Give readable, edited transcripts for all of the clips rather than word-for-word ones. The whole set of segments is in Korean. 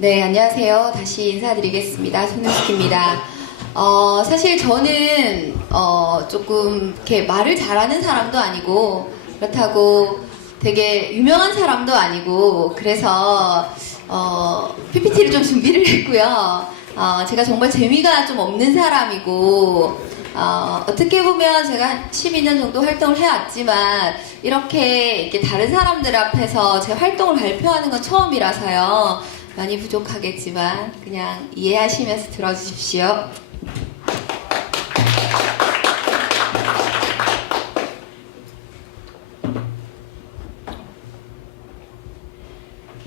네, 안녕하세요. 다시 인사드리겠습니다. 손은숙입니다. 사실 저는, 조금, 이렇게 말을 잘하는 사람도 아니고, 그렇다고 되게 유명한 사람도 아니고, 그래서, PPT를 좀 준비를 했고요. 제가 정말 재미가 좀 없는 사람이고, 어떻게 보면 제가 12년 정도 활동을 해왔지만, 이렇게 다른 사람들 앞에서 제 활동을 발표하는 건 처음이라서요. 많이 부족하겠지만 그냥 이해하시면서 들어주십시오.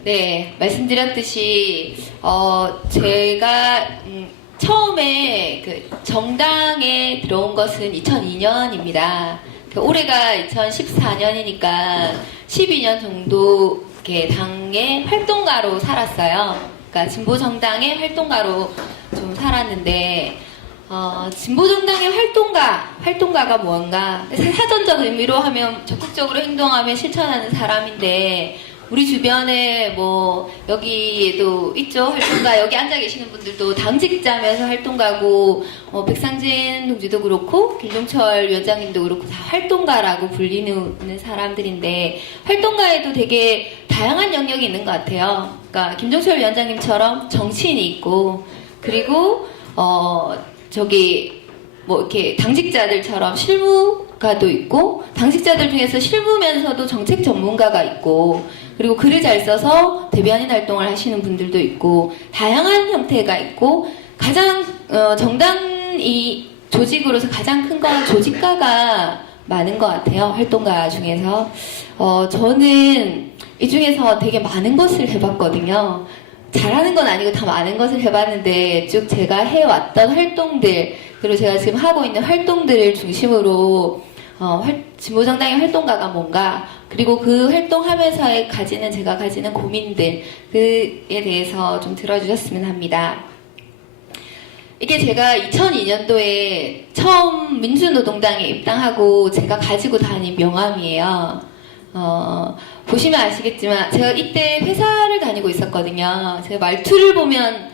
네, 말씀드렸듯이 제가 처음에 그 정당에 들어온 것은 2002년입니다. 올해가 2014년이니까 12년 정도 이렇게 당의 활동가로 살았어요. 그러니까 진보정당의 활동가로 좀 살았는데, 진보정당의 활동가가 뭔가, 사전적 의미로 하면 적극적으로 행동하며 실천하는 사람인데, 우리 주변에 뭐, 여기에도 있죠, 활동가. 여기 앉아 계시는 분들도 당직자면서 활동가고, 백상진 동지도 그렇고, 김종철 위원장님도 그렇고, 다 활동가라고 불리는 사람들인데, 활동가에도 되게 다양한 영역이 있는 것 같아요. 그러니까, 김종철 위원장님처럼 정치인이 있고, 그리고, 뭐 이렇게 당직자들처럼 실무가도 있고, 당직자들 중에서 실무면서도 정책 전문가가 있고, 그리고 글을 잘 써서 대변인 활동을 하시는 분들도 있고, 다양한 형태가 있고, 가장 정당이 조직으로서 가장 큰 건 조직가가 많은 것 같아요. 활동가 중에서. 저는 이 중에서 되게 많은 것을 해봤거든요. 잘하는 건 아니고 다 많은 것을 해봤는데, 쭉 제가 해왔던 활동들, 그리고 제가 지금 하고 있는 활동들을 중심으로 진보정당의 활동가가 뭔가, 그리고 그 활동하면서 제가 가지는 고민들, 그에 대해서 좀 들어주셨으면 합니다. 이게 제가 2002년도에 처음 민주노동당에 입당하고 제가 가지고 다닌 명함이에요. 보시면 아시겠지만 제가 이때 회사를 다니고 있었거든요. 제가 말투를 보면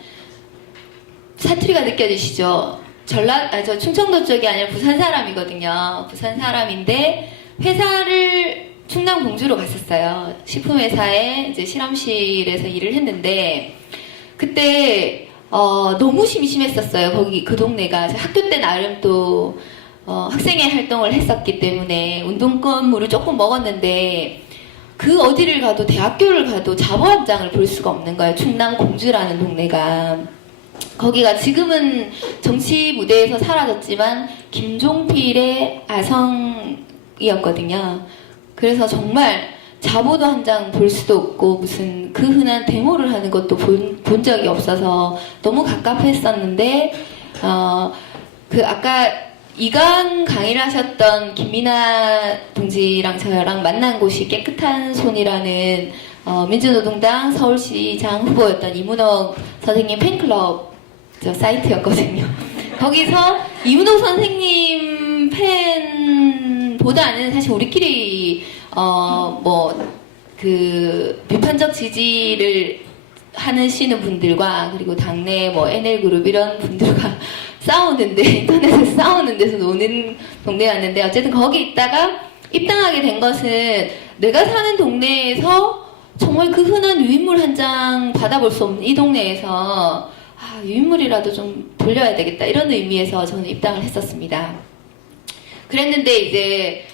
사투리가 느껴지시죠? 저 충청도 쪽이 아니라 부산 사람이거든요. 부산 사람인데 회사를 충남 공주로 갔었어요. 식품회사에 이제 실험실에서 일을 했는데 그때 너무 심심했었어요. 거기 그 동네가 학교 때 나름 또 학생회 활동을 했었기 때문에 운동권물을 조금 먹었는데 그 어디를 가도 대학교를 가도 자보합장을 볼 수가 없는 거예요. 충남 공주라는 동네가. 거기가 지금은 정치 무대에서 사라졌지만 김종필의 아성이었거든요. 그래서 정말 자보도 한 장 볼 수도 없고 무슨 그 흔한 데모를 하는 것도 본 적이 없어서 너무 갑갑했었는데 그 아까 이강 강의를 하셨던 김민아 동지랑 저랑 만난 곳이 깨끗한 손이라는 민주노동당 서울시장 후보였던 이문옥 선생님 팬클럽 사이트였거든요. 거기서 이문옥 선생님 팬보다는 사실 우리끼리 비판적 지지를 하시는 분들과 그리고 당내 NL그룹 이런 분들과 싸우는데 인터넷에서 싸우는 데서 노는 동네였는데 어쨌든 거기 있다가 입당하게 된 것은 내가 사는 동네에서 정말 그 흔한 유인물 한 장 받아볼 수 없는 이 동네에서 유인물이라도 좀 돌려야 되겠다 이런 의미에서 저는 입당을 했었습니다. 그랬는데 이제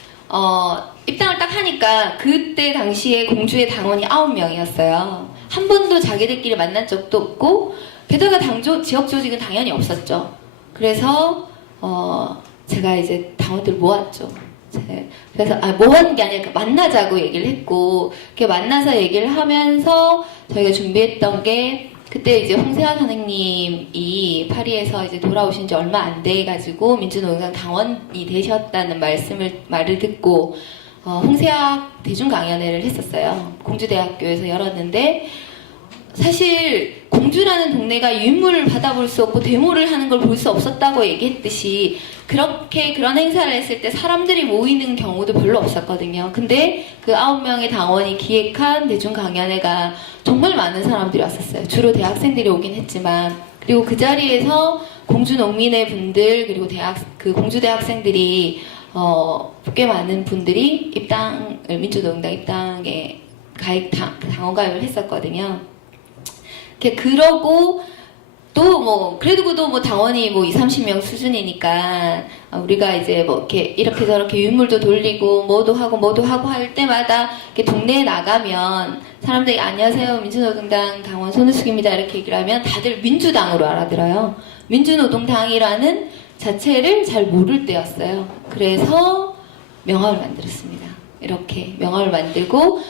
입당을 딱 하니까 그때 당시에 공주의 당원이 9명이었어요. 한 번도 자기들끼리 만난 적도 없고 게다가 지역 조직은 당연히 없었죠. 그래서 제가 이제 당원들을 모았죠. 그래서 모은 게 아니라 만나자고 얘기를 했고 이렇게 만나서 얘기를 하면서 저희가 준비했던 게 그때 이제 홍세화 선생님이 파리에서 이제 돌아오신 지 얼마 안 돼가지고 민주노동당 당원이 되셨다는 말을 듣고 홍세화 대중강연회를 했었어요. 공주대학교에서 열었는데 사실 공주라는 동네가 유인물을 받아볼 수 없고 데모를 하는 걸 볼 수 없었다고 얘기했듯이 그렇게 그런 행사를 했을 때 사람들이 모이는 경우도 별로 없었거든요. 근데 그 9명의 당원이 기획한 대중 강연회가 정말 많은 사람들이 왔었어요. 주로 대학생들이 오긴 했지만, 그리고 그 자리에서 공주 농민의 분들, 그리고 그 공주대 학생들이 꽤 많은 분들이 민주노동당 입당에 당원 가입을 했었거든요. 그러고 또 그래도 당원이 20, 30명 수준이니까 우리가 이제 이렇게 저렇게 유물도 돌리고 뭐도 하고 할 때마다 이렇게 동네에 나가면 사람들이 안녕하세요, 민주노동당 당원 손우숙입니다 이렇게 얘기를 하면 다들 민주당으로 알아들어요. 민주노동당이라는 자체를 잘 모를 때였어요. 그래서 명함을 만들었습니다. 이렇게 명함을 만들고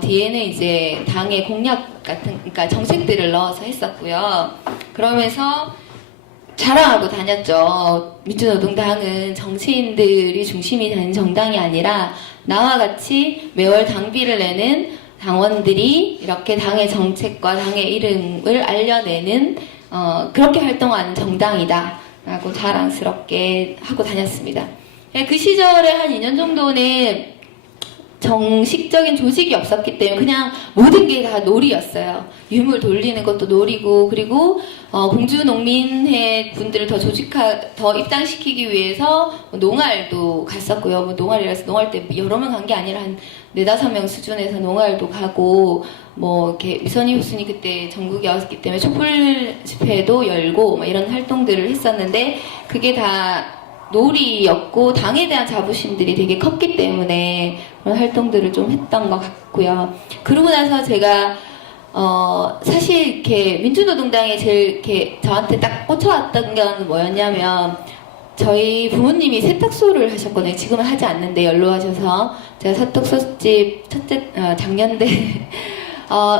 뒤에는 이제 당의 공약 같은, 그러니까 정책들을 넣어서 했었고요. 그러면서 자랑하고 다녔죠. 민주노동당은 정치인들이 중심이 되는 정당이 아니라 나와 같이 매월 당비를 내는 당원들이 이렇게 당의 정책과 당의 이름을 알려내는 그렇게 활동하는 정당이다 라고 자랑스럽게 하고 다녔습니다. 그 시절에 한 2년 정도는 정식적인 조직이 없었기 때문에 그냥 모든 게 다 놀이였어요. 유물 돌리는 것도 놀이고, 그리고 공주 농민회 분들을 더 입당시키기 위해서 농활도 갔었고요. 농활이라서 농활 때 여러 명 간 게 아니라 한 4-5명 수준에서 농활도 가고, 이렇게 미선희 교수님 그때 전국이었기 때문에 촛불 집회도 열고 이런 활동들을 했었는데, 그게 다 놀이였고 당에 대한 자부심들이 되게 컸기 때문에 그런 활동들을 좀 했던 것 같고요. 그러고 나서 제가 사실 이렇게 민주노동당에 제일 이렇게 저한테 딱 꽂혀왔던 건 뭐였냐면, 저희 부모님이 세탁소를 하셨거든요. 지금은 하지 않는데 연로하셔서 제가 세탁소집 작년대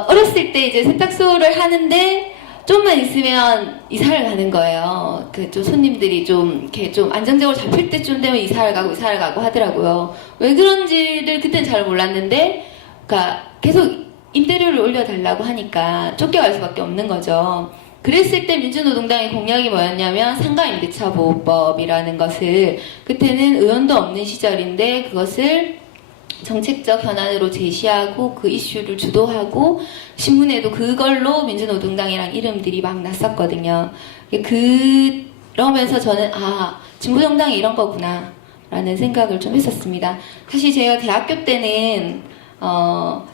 어렸을 때 이제 세탁소를 하는데 좀만 있으면 이사를 가는 거예요. 좀 손님들이 이렇게 좀 안정적으로 잡힐 때쯤 되면 이사를 가고 하더라고요. 왜 그런지를 그때는 잘 몰랐는데, 그러니까 계속 임대료를 올려달라고 하니까 쫓겨갈 수밖에 없는 거죠. 그랬을 때 민주노동당의 공약이 뭐였냐면 상가임대차 보호법이라는 것을, 그때는 의원도 없는 시절인데 그것을 정책적 현안으로 제시하고 그 이슈를 주도하고 신문에도 그걸로 민주노동당이라는 이름들이 막 났었거든요. 그러면서 저는 진보정당이 이런 거구나 라는 생각을 좀 했었습니다. 사실 제가 대학교 때는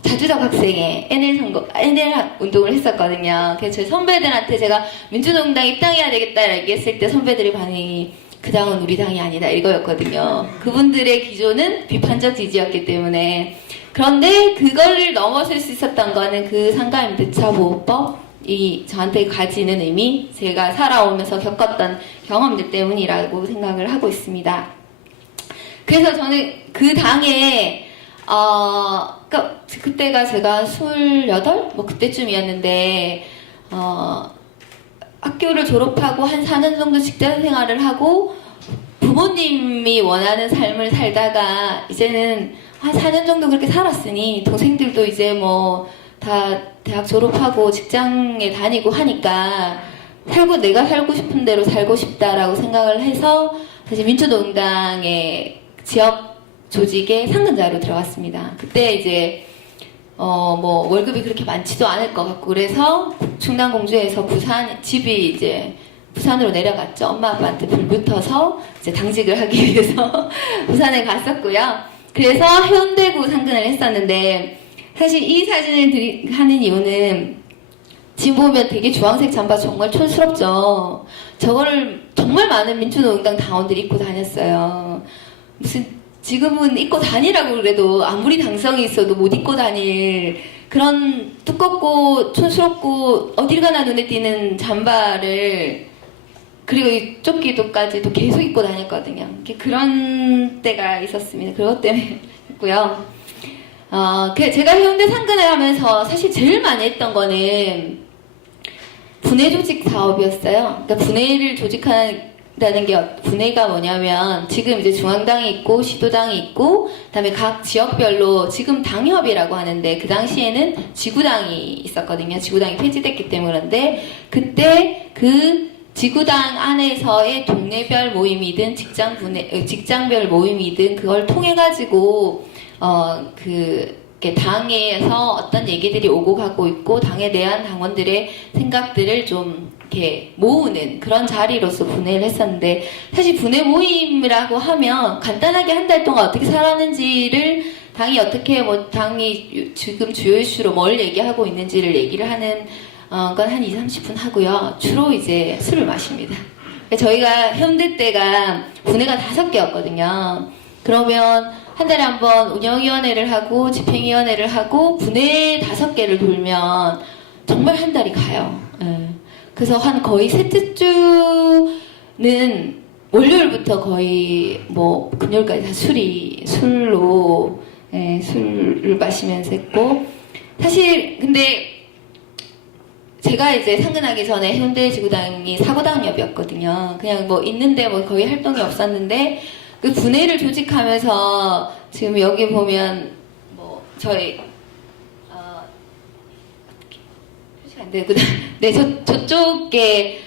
자주적 학생회 NL 운동을 했었거든요. 그래서 저희 선배들한테 제가 민주노동당 입당해야 되겠다 얘기했을 때 선배들의 반응이 그 당은 우리 당이 아니다 이거였거든요. 그분들의 기조는 비판적 지지였기 때문에. 그런데 그거를 넘어설 수 있었던 거는 그 상가임대차 보호법이 저한테 가지는 의미, 제가 살아오면서 겪었던 경험들 때문이라고 생각을 하고 있습니다. 그래서 저는 그 당에 그때가 제가 28? 그때쯤이었는데 학교를 졸업하고 한 4년 정도 직장 생활을 하고 부모님이 원하는 삶을 살다가 이제는 한 4년 정도 그렇게 살았으니 동생들도 이제 다 대학 졸업하고 직장에 다니고 하니까 내가 살고 싶은 대로 살고 싶다라고 생각을 해서 사실 민주노동당의 지역 조직에 상근자로 들어갔습니다. 그때 이제 월급이 그렇게 많지도 않을 것 같고 그래서 충남 공주에서 집이 이제 부산으로 내려갔죠. 엄마 아빠한테 불붙어서 이제 당직을 하기 위해서 부산에 갔었고요. 그래서 해운대구 상근을 했었는데, 사실 이 사진을 하는 이유는 지금 보면 되게 주황색 잠바 정말 촌스럽죠. 저거를 정말 많은 민주노동당 당원들이 입고 다녔어요. 지금은 입고 다니라고 그래도 아무리 당성이 있어도 못 입고 다닐 그런 두껍고 촌스럽고 어딜 가나 눈에 띄는 잠바를, 그리고 이 조끼도까지도 계속 입고 다녔거든요. 그런 때가 있었습니다. 그것 때문에 했고요. 제가 해운대 상근을 하면서 사실 제일 많이 했던 거는 분해 조직 사업이었어요. 그러니까 분해를 조직하는 라는 게 분해가 뭐냐면 지금 이제 중앙당이 있고 시도당이 있고 그다음에 각 지역별로 지금 당협이라고 하는데 그 당시에는 지구당이 있었거든요. 지구당이 폐지됐기 때문에 그런데 그때 그 지구당 안에서의 동네별 모임이든 직장별 모임이든 그걸 통해 가지고 당에서 어떤 얘기들이 오고 가고 있고 당에 대한 당원들의 생각들을 좀 이렇게 모으는 그런 자리로서 분해를 했었는데 사실 분해 모임이라고 하면 간단하게 한 달 동안 어떻게 살았는지를 당이 어떻게 당이 지금 주요 이슈로 뭘 얘기하고 있는지를 얘기를 하는 건 한 20-30분 하고요. 주로 이제 술을 마십니다. 저희가 해운대 때가 분해가 5개였거든요. 그러면 한 달에 한 번 운영위원회를 하고 집행위원회를 하고 분해 5개를 돌면 정말 한 달이 가요. 그래서 한 거의 셋째 주는 월요일부터 거의 금요일까지 다 술로 술을 마시면서 했고 사실 근데 제가 이제 상근하기 전에 해운대 지구당이 사고당협이었거든요. 그냥 있는데 거의 활동이 없었는데 그 분해를 조직하면서 지금 여기 보면 저희 표시가 안 되고 네 저쪽에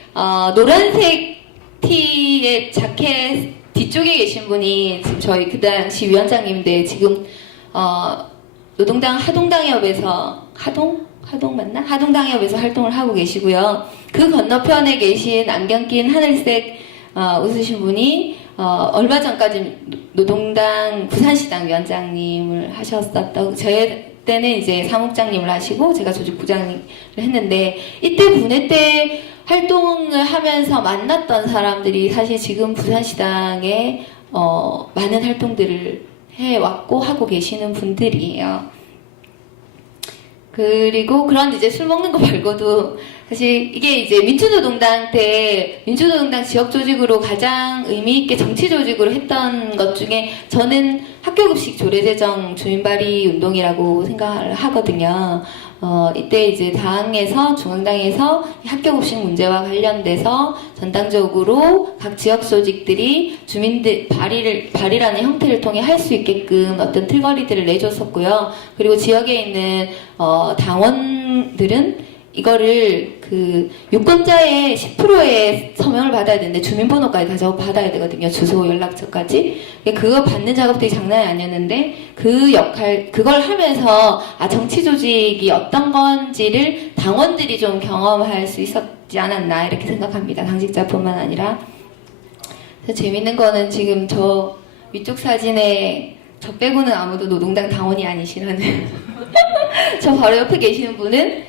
노란색 티의 자켓 뒤쪽에 계신 분이 지금 저희 그 당시 위원장님인데 지금 노동당 하동당협에서 하동 맞나? 하동당협에서 활동을 하고 계시고요. 그 건너편에 계신 안경 낀 하늘색 웃으신 분이 얼마 전까지 노동당 부산시당 위원장님을 하셨었던 저희 때는 이제 사무국장님을 하시고 제가 조직부장을 했는데 이때 분해 때 활동을 하면서 만났던 사람들이 사실 지금 부산시당에 많은 활동들을 해왔고 하고 계시는 분들이에요. 그리고 그런 이제 술 먹는 거 말고도 사실 이게 이제 민주노동당 때 민주노동당 지역 조직으로 가장 의미 있게 정치 조직으로 했던 것 중에 저는 학교급식 조례제정 주민발의 운동이라고 생각을 하거든요. 이때 이제 당에서 중앙당에서 학교급식 문제와 관련돼서 전당적으로 각 지역 조직들이 주민들 발의라는 형태를 통해 할 수 있게끔 어떤 틀거리들을 내줬었고요. 그리고 지역에 있는 당원들은 이거를 유권자의 10%의 서명을 받아야 되는데 주민번호까지 다 받아야 되거든요. 주소, 연락처까지. 그거 받는 작업들이 장난이 아니었는데 그걸 하면서 정치 조직이 어떤 건지를 당원들이 좀 경험할 수 있었지 않았나 이렇게 생각합니다. 당직자뿐만 아니라. 재밌는 거는 지금 저 위쪽 사진에 저 빼고는 아무도 노동당 당원이 아니시라는 저 바로 옆에 계시는 분은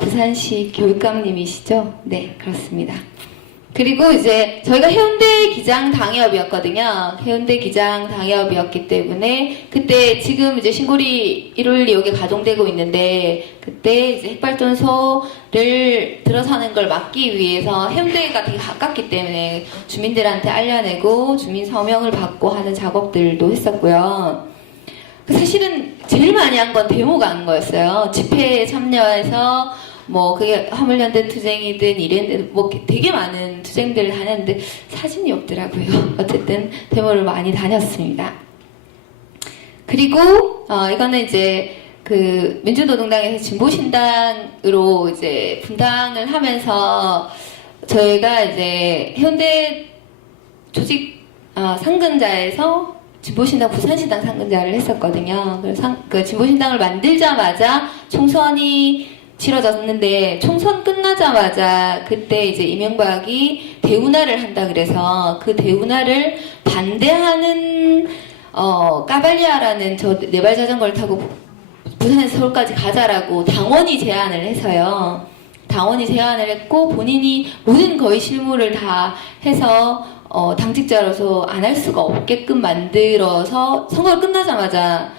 부산시 교육감님이시죠? 네, 그렇습니다. 그리고 이제 저희가 해운대 기장 당협이었거든요. 해운대 기장 당협이었기 때문에 그때 지금 이제 신고리 1홀리 여기 가동되고 있는데 그때 이제 핵발전소를 들어서는 걸 막기 위해서 해운대가 되게 가깝기 때문에 주민들한테 알려내고 주민 서명을 받고 하는 작업들도 했었고요. 사실은 제일 많이 한 건 데모가 한 거였어요. 집회에 참여해서 그게 화물연대 투쟁이든 이랬든 되게 많은 투쟁들을 다녔는데 사진이 없더라고요. 어쨌든 데모를 많이 다녔습니다. 그리고 이거는 이제 민주노동당에서 진보신당으로 이제 분당을 하면서 저희가 이제 해운대 조직 상근자에서 진보신당 부산시당 상근자를 했었거든요. 그래서 진보신당을 만들자마자 총선이 치러졌는데 총선 끝나자마자 그때 이제 이명박이 대운하를 한다 그래서 그 대운하를 반대하는 까발리아라는 저 네발 자전거를 타고 부산에서 서울까지 가자라고 당원이 제안을 해서요. 당원이 제안을 했고 본인이 모든 거의 실무를 다 해서 당직자로서 안 할 수가 없게끔 만들어서 선거가 끝나자마자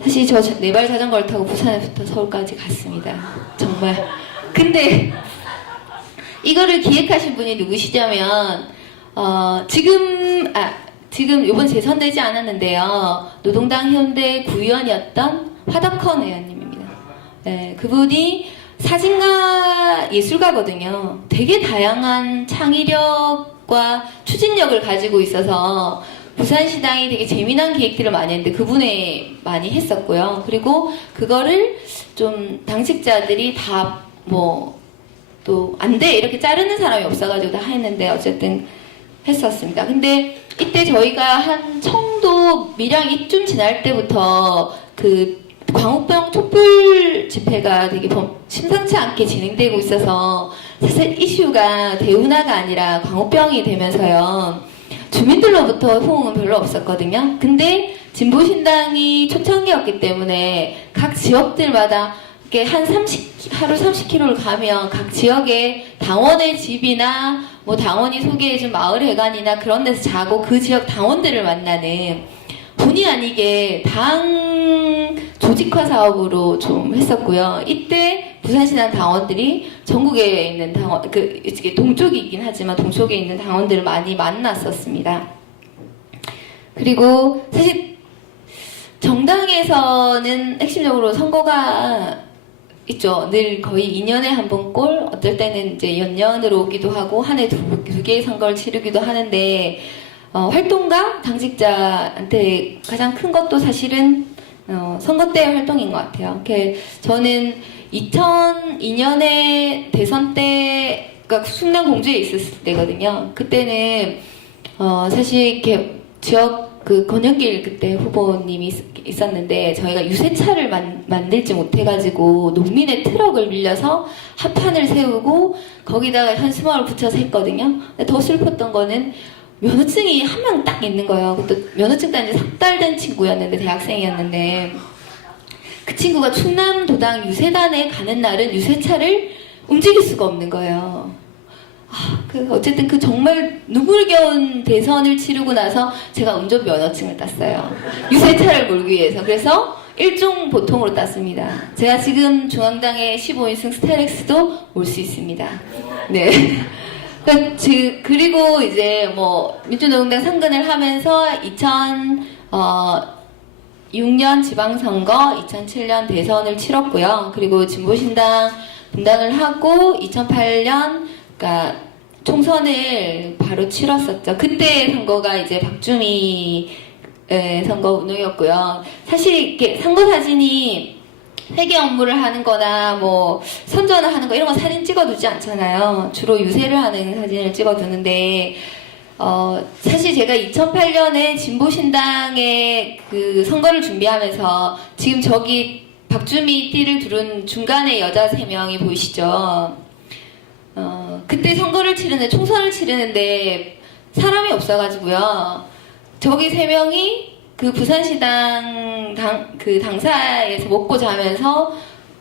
사실 저 네발 자전거를 타고 부산에부터 서울까지 갔습니다. 정말. 근데 이거를 기획하신 분이 누구시냐면 지금 이번 재선되지 않았는데요. 노동당 해운대 구의원이었던 화덕헌 의원님입니다. 네, 그분이 사진가 예술가거든요. 되게 다양한 창의력 기획력과 추진력을 가지고 있어서 부산시당이 되게 재미난 기획들을 많이 했는데 그분에 많이 했었고요. 그리고 그거를 좀 당직자들이 다 뭐 또 안 돼 이렇게 자르는 사람이 없어가지고 다 했는데 어쨌든 했었습니다. 근데 이때 저희가 한 청도 밀양 이쯤 지날 때부터 그 광우병 촛불 집회가 되게 심상치 않게 진행되고 있어서 사실 이슈가 대운하가 아니라 광우병이 되면서요. 주민들로부터 호응은 별로 없었거든요. 근데 진보신당이 초창기였기 때문에 각 지역들마다 이렇게 하루 30km를 가면 각 지역에 당원의 집이나 뭐 당원이 소개해준 마을회관이나 그런 데서 자고 그 지역 당원들을 만나는 본의 아니게 당 조직화 사업으로 좀 했었고요. 이때 부산시당 당원들이 전국에 있는 당원, 동쪽이 있긴 하지만 동쪽에 있는 당원들을 많이 만났었습니다. 그리고 사실 정당에서는 핵심적으로 선거가 있죠. 늘 거의 2년에 한 번 꼴, 어떨 때는 이제 연년으로 오기도 하고, 한 해 두 개의 선거를 치르기도 하는데, 활동가 당직자한테 가장 큰 것도 사실은 선거 때 활동인 것 같아요. 저는 2002년에 대선 때, 그러니까 충남 공주에 있었을 때거든요. 그때는 사실 이렇게 지역 권영길 그때 후보님이 있었는데 저희가 유세차를 만들지 못해가지고 농민의 트럭을 빌려서 합판을 세우고 거기다가 현수막을 붙여서 했거든요. 근데 더 슬펐던 거는 면허증이 한 명 딱 있는 거예요. 그것도 면허증 딴지 3달 된 친구였는데 대학생이었는데 그 친구가 충남도당 유세단에 가는 날은 유세차를 움직일 수가 없는 거예요. 어쨌든 그 정말 눈물겨운 대선을 치르고 나서 제가 운전 면허증을 땄어요. 유세차를 몰기 위해서. 그래서 일종 보통으로 땄습니다. 제가 지금 중앙당의 15인승 스타렉스도 몰 수 있습니다. 네. 그리고 이제 뭐 민주노동당 상근을 하면서 2006년 지방선거, 2007년 대선을 치렀고요. 그리고 진보신당 분당을 하고 2008년 그러니까 총선을 바로 치렀었죠. 그때 선거가 이제 박주미 선거 운동이었고요. 사실 이렇게 선거 사진이 회계 업무를 하는 거나 뭐 선전을 하는 거 이런 거 사진 찍어두지 않잖아요. 주로 유세를 하는 사진을 찍어두는데 사실 제가 2008년에 진보신당의 그 선거를 준비하면서 지금 저기 박주미 띠를 두른 중간에 여자 3명이 보이시죠? 그때 선거를 치르는데 총선을 치르는데 사람이 없어가지고요. 저기 3명이 그 부산시당 당사에서 먹고 자면서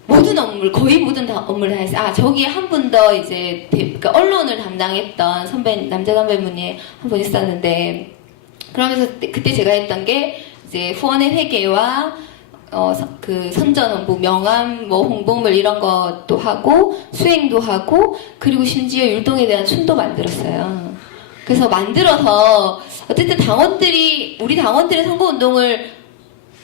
모든 업무를 거의 모든 업무를 다 했어요. 저기 한 분 더 이제 그러니까 언론을 담당했던 남자 선배분이 한 분 있었는데 그러면서 그때 제가 했던 게 이제 후원의 회계와 그 선전원부 명함 뭐 홍보물 이런 것도 하고 수행도 하고 그리고 심지어 율동에 대한 춤도 만들었어요. 그래서 만들어서 어쨌든 우리 당원들의 선거운동을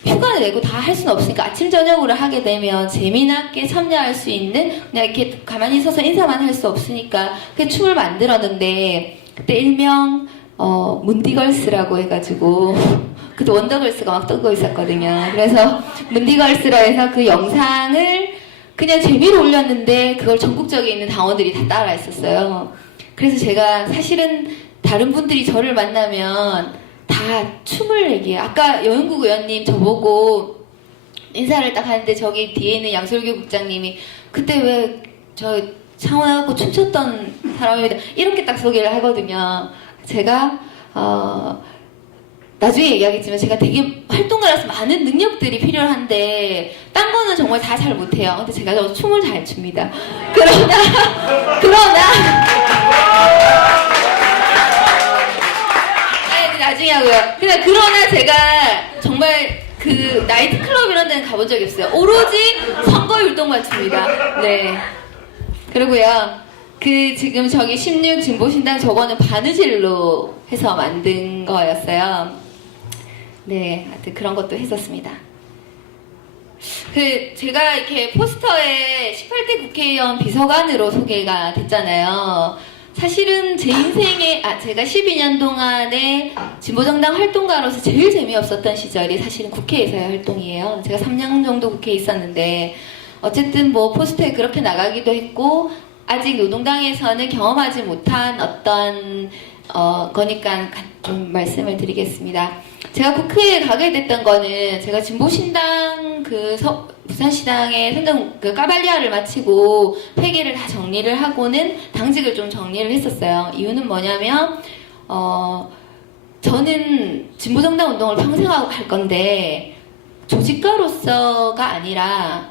휴가를 내고 다 할 수는 없으니까 아침 저녁으로 하게 되면 재미나게 참여할 수 있는 그냥 이렇게 가만히 서서 인사만 할 수 없으니까 그 춤을 만들었는데 그때 일명 문디걸스라고 해가지고 그때 원더걸스가 막 뜨고 있었거든요. 그래서 문디걸스라 해서 그 영상을 그냥 재미로 올렸는데 그걸 전국적에 있는 당원들이 다 따라 했었어요. 그래서 제가 사실은 다른 분들이 저를 만나면 다 춤을 얘기해요. 아까 여윤국 의원님 저보고 인사를 딱 하는데 저기 뒤에 있는 양솔규 국장님이 그때 왜 저 창원 와갖고 춤췄던 사람입니다. 이렇게 딱 소개를 하거든요. 제가 나중에 얘기하겠지만 제가 되게 활동가라서 많은 능력들이 필요한데 딴 거는 정말 다 잘 못해요. 근데 제가 저 춤을 잘 춥니다. 그러나 나중에 하고요. 그러나 제가 정말 그 나이트클럽 이런 데는 가본 적이 없어요. 오로지 선거 율동만 춥니다. 네. 그리고요. 지금 저기 16 진보신당 저거는 바느질로 해서 만든 거였어요. 네. 하여튼 그런 것도 했었습니다. 제가 이렇게 포스터에 18대 국회의원 비서관으로 소개가 됐잖아요. 사실은 제 인생에 제가 12년 동안에 진보정당 활동가로서 제일 재미없었던 시절이 사실은 국회에서의 활동이에요. 제가 3년 정도 국회에 있었는데 어쨌든 뭐 포스터에 그렇게 나가기도 했고 아직 노동당에서는 경험하지 못한 어떤 거니까 좀 말씀을 드리겠습니다. 제가 국회에 가게 됐던 거는 제가 진보신당 부산시당의 선정 까발리아를 마치고 회계를 다 정리를 하고는 당직을 좀 정리를 했었어요. 이유는 뭐냐면 저는 진보정당 운동을 평생 하고 갈 건데 조직가로서가 아니라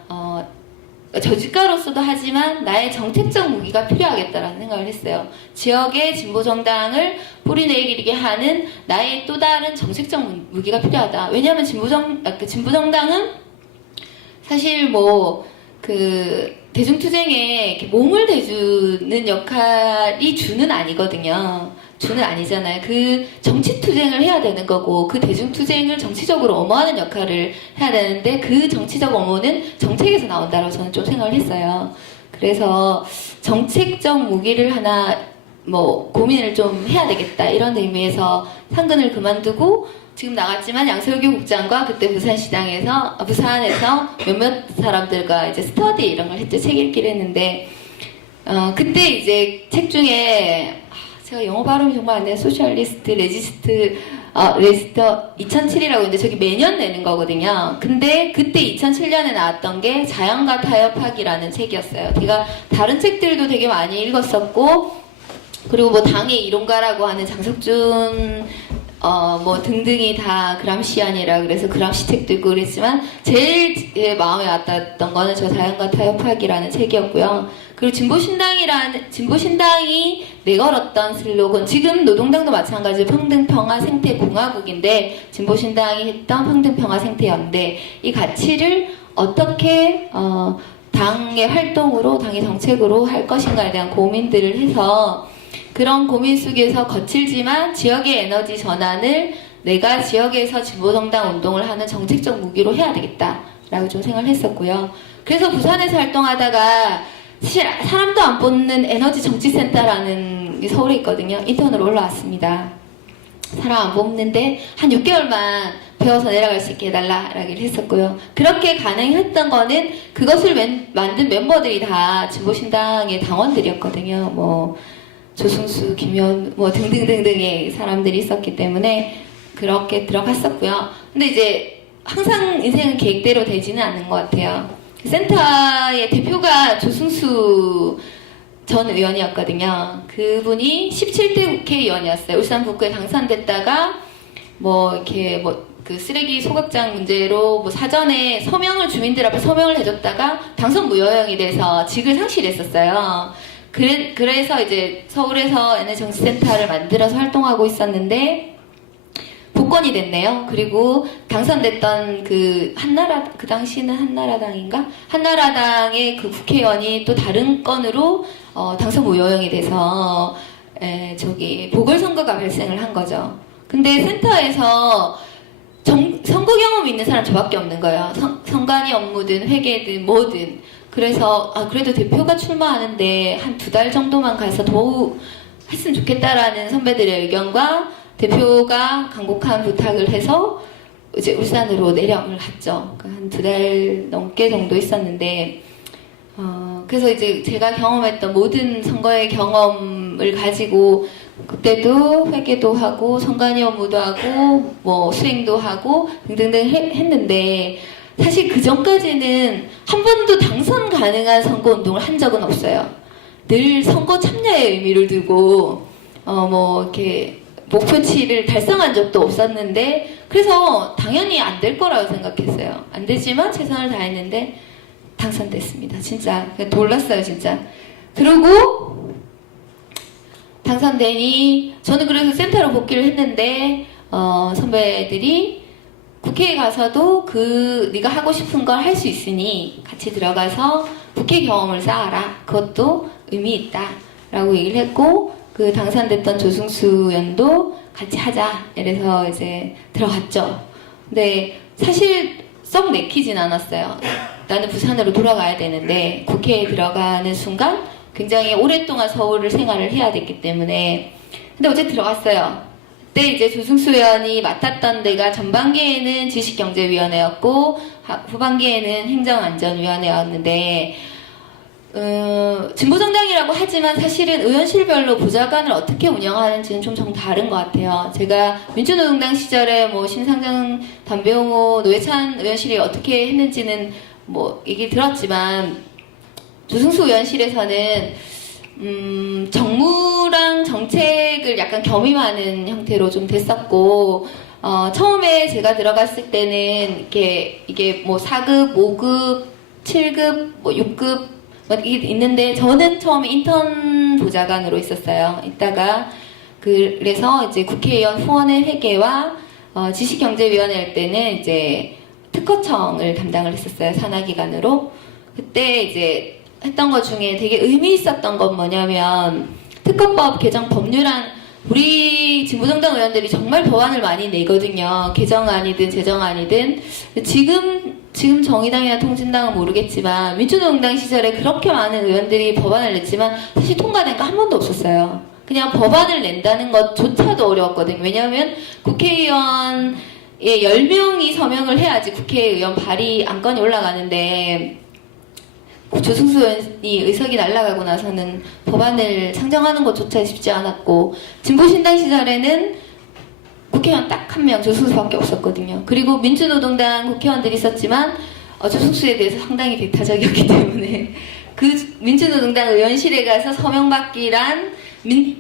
조직가로서도 하지만 나의 정책적 무기가 필요하겠다라는 생각을 했어요. 지역의 진보정당을 뿌리내리게 하는 나의 또 다른 정책적 무기가 필요하다. 왜냐하면 진보정당은 사실 대중투쟁에 이렇게 몸을 대주는 역할이 주는 아니거든요. 주는 아니잖아요. 그 정치투쟁을 해야 되는 거고 그 대중투쟁을 정치적으로 엄호하는 역할을 해야 되는데 그 정치적 엄호는 정책에서 나온다고 저는 좀 생각을 했어요. 그래서 정책적 무기를 하나 고민을 좀 해야 되겠다 이런 의미에서 상근을 그만두고 지금 나갔지만 양세혁 국장과 그때 부산에서 몇몇 사람들과 이제 스터디 이런 걸 했죠. 책 읽기를 했는데 그때 이제 책 중에 제가 영어 발음이 정말 안 돼요. 소셜리스트 레지스터 2007이라고 있는데 저기 매년 내는 거거든요. 근데 그때 2007년에 나왔던 게 자연과 타협하기라는 책이었어요. 제가 다른 책들도 되게 많이 읽었었고 그리고 당의 이론가라고 하는 장석준 등등이 다 그람시안이라 그래서 그람시 책도 있고 그랬지만 제일 제 마음에 와닿았던 거는 저 자연과 타협하기라는 책이었고요. 그리고 진보신당이 내걸었던 슬로건, 지금 노동당도 마찬가지로 평등평화 생태공화국인데 진보신당이 했던 평등평화 생태연대, 이 가치를 어떻게 당의 활동으로, 당의 정책으로 할 것인가에 대한 고민들을 해서 그런 고민 속에서 거칠지만 지역의 에너지 전환을 내가 지역에서 진보정당 운동을 하는 정책적 무기로 해야 되겠다라고 좀 생각을 했었고요. 그래서 부산에서 활동하다가 사실 사람도 안 뽑는 에너지 정치센터라는 게 서울에 있거든요. 인턴으로 올라왔습니다. 사람 안 뽑는데 한 6개월만 배워서 내려갈 수 있게 해달라라고 했었고요. 그렇게 가능했던 거는 그것을 만든 멤버들이 다 진보신당의 당원들이었거든요. 조승수, 김현, 등등등등의 사람들이 있었기 때문에 그렇게 들어갔었고요. 근데 이제 항상 인생은 계획대로 되지는 않는 것 같아요. 센터의 대표가 조승수 전 의원이었거든요. 그분이 17대 국회의원이었어요. 울산 북구에 당선됐다가 그 쓰레기 소각장 문제로 사전에 주민들 앞에 서명을 해줬다가 당선 무효형이 돼서 직을 상실했었어요. 그래서 이제 서울에서 에너지정치센터를 만들어서 활동하고 있었는데 복권이 됐네요. 그리고 당선됐던 그 당시는 한나라당인가? 한나라당의 그 국회의원이 또 다른 건으로 당선 무효형이 돼서 보궐선거가 발생을 한 거죠. 근데 센터에서 선거 경험이 있는 사람 저밖에 없는 거예요. 선관위 업무든 회계든 뭐든. 그래서 그래도 대표가 출마하는데 한 2달 정도만 가서 더 했으면 좋겠다라는 선배들의 의견과 대표가 간곡한 부탁을 해서 이제 울산으로 내려을 갔죠. 한 2달 넘게 정도 있었는데 그래서 이제 제가 경험했던 모든 선거의 경험을 가지고 그때도 회계도 하고 선관위 업무도 하고 수행도 하고 등등등 했는데 사실 그 전까지는 한 번도 당선 가능한 선거운동을 한 적은 없어요. 늘 선거 참여의 의미를 두고 이렇게 목표치를 달성한 적도 없었는데 그래서 당연히 안 될 거라고 생각했어요. 안 되지만 최선을 다했는데 당선됐습니다. 진짜 놀랐어요, 진짜. 그리고 당선되니 저는 그래서 센터로 복귀를 했는데 선배들이 국회에 가서도 네가 하고 싶은 걸 할 수 있으니 같이 들어가서 국회 경험을 쌓아라. 그것도 의미 있다. 라고 얘기를 했고 그 당선됐던 조승수 의원도 같이 하자. 이래서 이제 들어갔죠. 근데 사실 썩 내키진 않았어요. 나는 부산으로 돌아가야 되는데 국회에 들어가는 순간 굉장히 오랫동안 서울을 생활을 해야 됐기 때문에. 근데 어제 들어갔어요. 그때 이제 조승수 의원이 맡았던 데가 전반기에는 지식경제위원회였고 후반기에는 행정안전위원회였는데 진보정당이라고 하지만 사실은 의원실별로 보좌관을 어떻게 운영하는지는 좀 다른 것 같아요. 제가 민주노동당 시절에 뭐 심상정, 담배홍호, 노회찬 의원실이 어떻게 했는지는 뭐 얘기 들었지만 조승수 의원실에서는 정무랑 정책을 약간 겸임하는 형태로 좀 됐었고 처음에 제가 들어갔을 때는 이게 뭐 4급, 5급, 7급, 뭐 6급 이게 있는데 저는 처음에 인턴 보좌관으로 있었어요. 이따가 그래서 이제 국회의원 후원회 회계와 지식경제위원회 할 때는 이제 특허청을 담당을 했었어요. 산하기관으로. 그때 이제 했던 것 중에 되게 의미 있었던 건 뭐냐면 특허법 개정 법률안 우리 진보정당 의원들이 정말 법안을 많이 내거든요. 개정안이든 제정안이든 지금 정의당이나 통진당은 모르겠지만 민주노동당 시절에 그렇게 많은 의원들이 법안을 냈지만 사실 통과된 거 한 번도 없었어요. 그냥 법안을 낸다는 것조차도 어려웠거든요. 왜냐하면 국회의원에 10명이 서명을 해야지 국회의원 발의 안건이 올라가는데 조승수 의원이 의석이 날아가고 나서는 법안을 상정하는 것조차 쉽지 않았고 진보신당 시절에는 국회의원 딱 한 명 조승수밖에 없었거든요. 그리고 민주노동당 국회의원들이 있었지만 조승수에 대해서 상당히 배타적이었기 때문에 그 민주노동당 의원실에 가서 서명받기란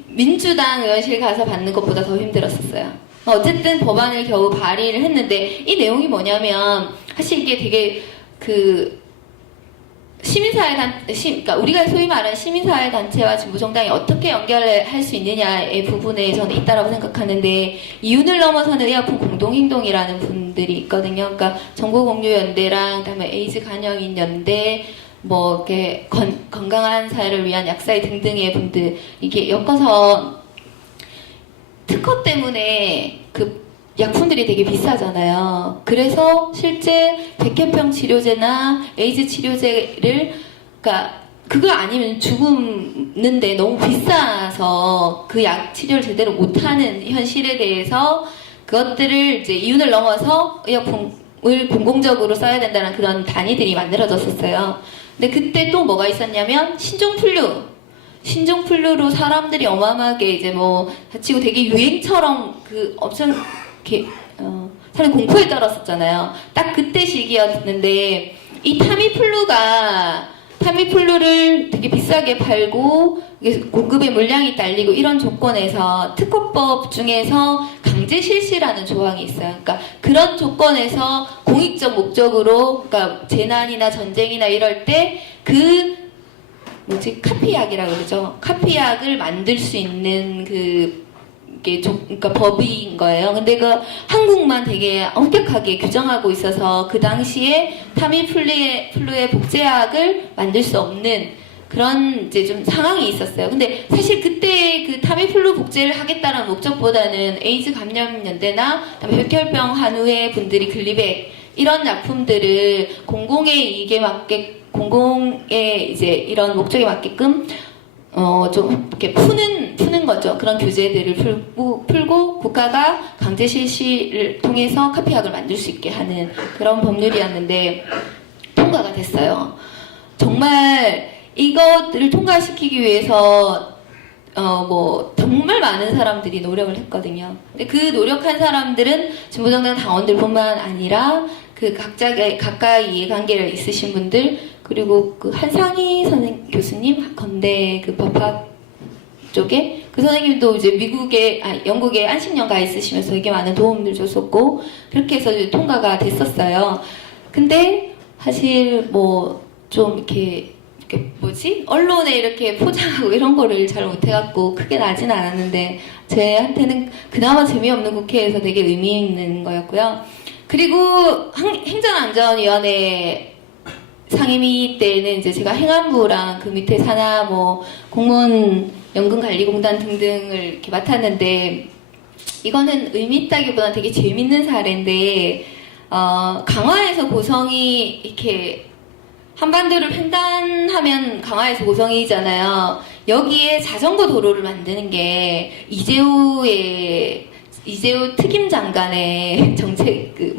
민주당 의원실 가서 받는 것보다 더 힘들었었어요. 어쨌든 법안을 겨우 발의를 했는데 이 내용이 뭐냐면 사실 이게 되게 그러니까 우리가 소위 말하는 시민사회 단체와 진보정당이 어떻게 연결할 수 있느냐의 부분에 저는 있다라고 생각하는데 이윤을 넘어서는 의약품 공동행동이라는 분들이 있거든요. 그러니까 정보공유연대랑 그다음에 에이즈 간염인 연대, 뭐 이렇게 건강한 사회를 위한 약사회 등등의 분들 이게 엮어서 특허 때문에 약품들이 되게 비싸잖아요. 그래서 실제 백혈병 치료제나 에이즈 치료제를 그러니까 그거 아니면 죽는데 너무 비싸서 그 약 치료를 제대로 못하는 현실에 대해서 그것들을 이제 이윤을 넘어서 의약품을 공공적으로 써야 된다는 그런 단위들이 만들어졌었어요. 근데 그때 또 뭐가 있었냐면 신종플루로 사람들이 어마어마하게 이제 뭐 다치고 되게 유행처럼 엄청 이렇게 사람이 공포에 떨었었잖아요. 딱 그때 시기였는데 이 타미플루를 되게 비싸게 팔고 공급의 물량이 딸리고 이런 조건에서 특허법 중에서 강제 실시라는 조항이 있어요. 그러니까 그런 조건에서 공익적 목적으로 그러니까 재난이나 전쟁이나 이럴 때 카피약이라고 그러죠. 카피약을 만들 수 있는 그러니까 법인 거예요. 근데 한국만 되게 엄격하게 규정하고 있어서 그 당시에 타미플루의 복제약을 만들 수 없는 그런 이제 좀 상황이 있었어요. 근데 사실 그때 그 타미플루 복제를 하겠다는 목적보다는 에이즈 감염연대나 그다음에 백혈병 한우의 분들이 글리백 이런 약품들을 공공의 이제 이런 목적에 맞게끔 좀 이렇게 푸는 거죠. 그런 규제들을 풀고 국가가 강제 실시를 통해서 카피약을 만들 수 있게 하는 그런 법률이었는데 통과가 됐어요. 정말 이것들을 통과시키기 위해서 정말 많은 사람들이 노력을 했거든요. 근데 그 노력한 사람들은 진보정당 당원들뿐만 아니라 각각의 이해관계를 있으신 분들 그리고 한상희 교수님 건대 법학 쪽에 그 선생님도 이제 영국에 안식년 가 있으시면서 되게 많은 도움을 줬었고 그렇게 해서 이제 통과가 됐었어요. 근데 사실 좀 이렇게 언론에 이렇게 포장하고 이런 거를 잘 못해갖고 크게 나진 않았는데 제한테는 그나마 재미없는 국회에서 되게 의미 있는 거였고요. 그리고 행정안전위원회 상임위 때는 이제 제가 행안부랑 그 밑에 산하 공무원 연금관리공단 등등을 이렇게 맡았는데 이거는 의미 있다기보다는 되게 재밌는 사례인데 강화에서 고성이 이렇게 한반도를 횡단하면 강화에서 고성이잖아요. 여기에 자전거 도로를 만드는 게 이재호 특임 장관의 정책 그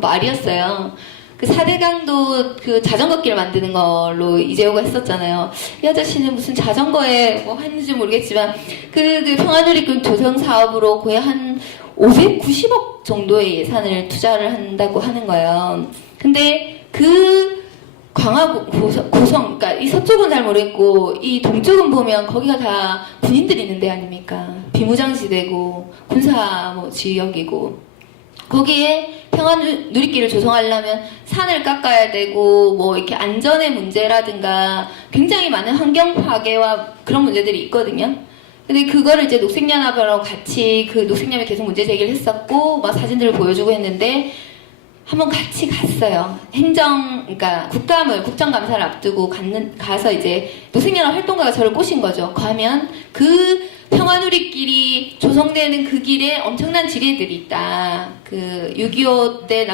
말이었어요. 그 4대강도 그 자전거길 만드는 걸로 이재호가 했었잖아요. 이 아저씨는 무슨 자전거에 뭐 했는지 모르겠지만 그 평화누리꾼 조성 사업으로 거의 한 590억 정도의 예산을 투자를 한다고 하는 거예요. 근데 그 고성, 그러니까 이 서쪽은 잘 모르겠고 이 동쪽은 보면 거기가 다 군인들이 있는 데 아닙니까? 비무장지대고 군사 지역이고 거기에 평화누리길을 조성하려면 산을 깎아야 되고 뭐 이렇게 안전의 문제라든가 굉장히 많은 환경 파괴와 그런 문제들이 있거든요. 근데 그거를 이제 녹색연합하고 같이 그 녹색연합이 계속 문제 제기를 했었고 막 사진들을 보여주고 했는데 한번 같이 갔어요. 그러니까 국정감사를 앞두고 가서 이제 녹색연합 활동가가 저를 꼬신 거죠. 가면 그 평화누리길이 조성되는 그 길에 엄청난 지뢰들이 있다. 그 6.25 때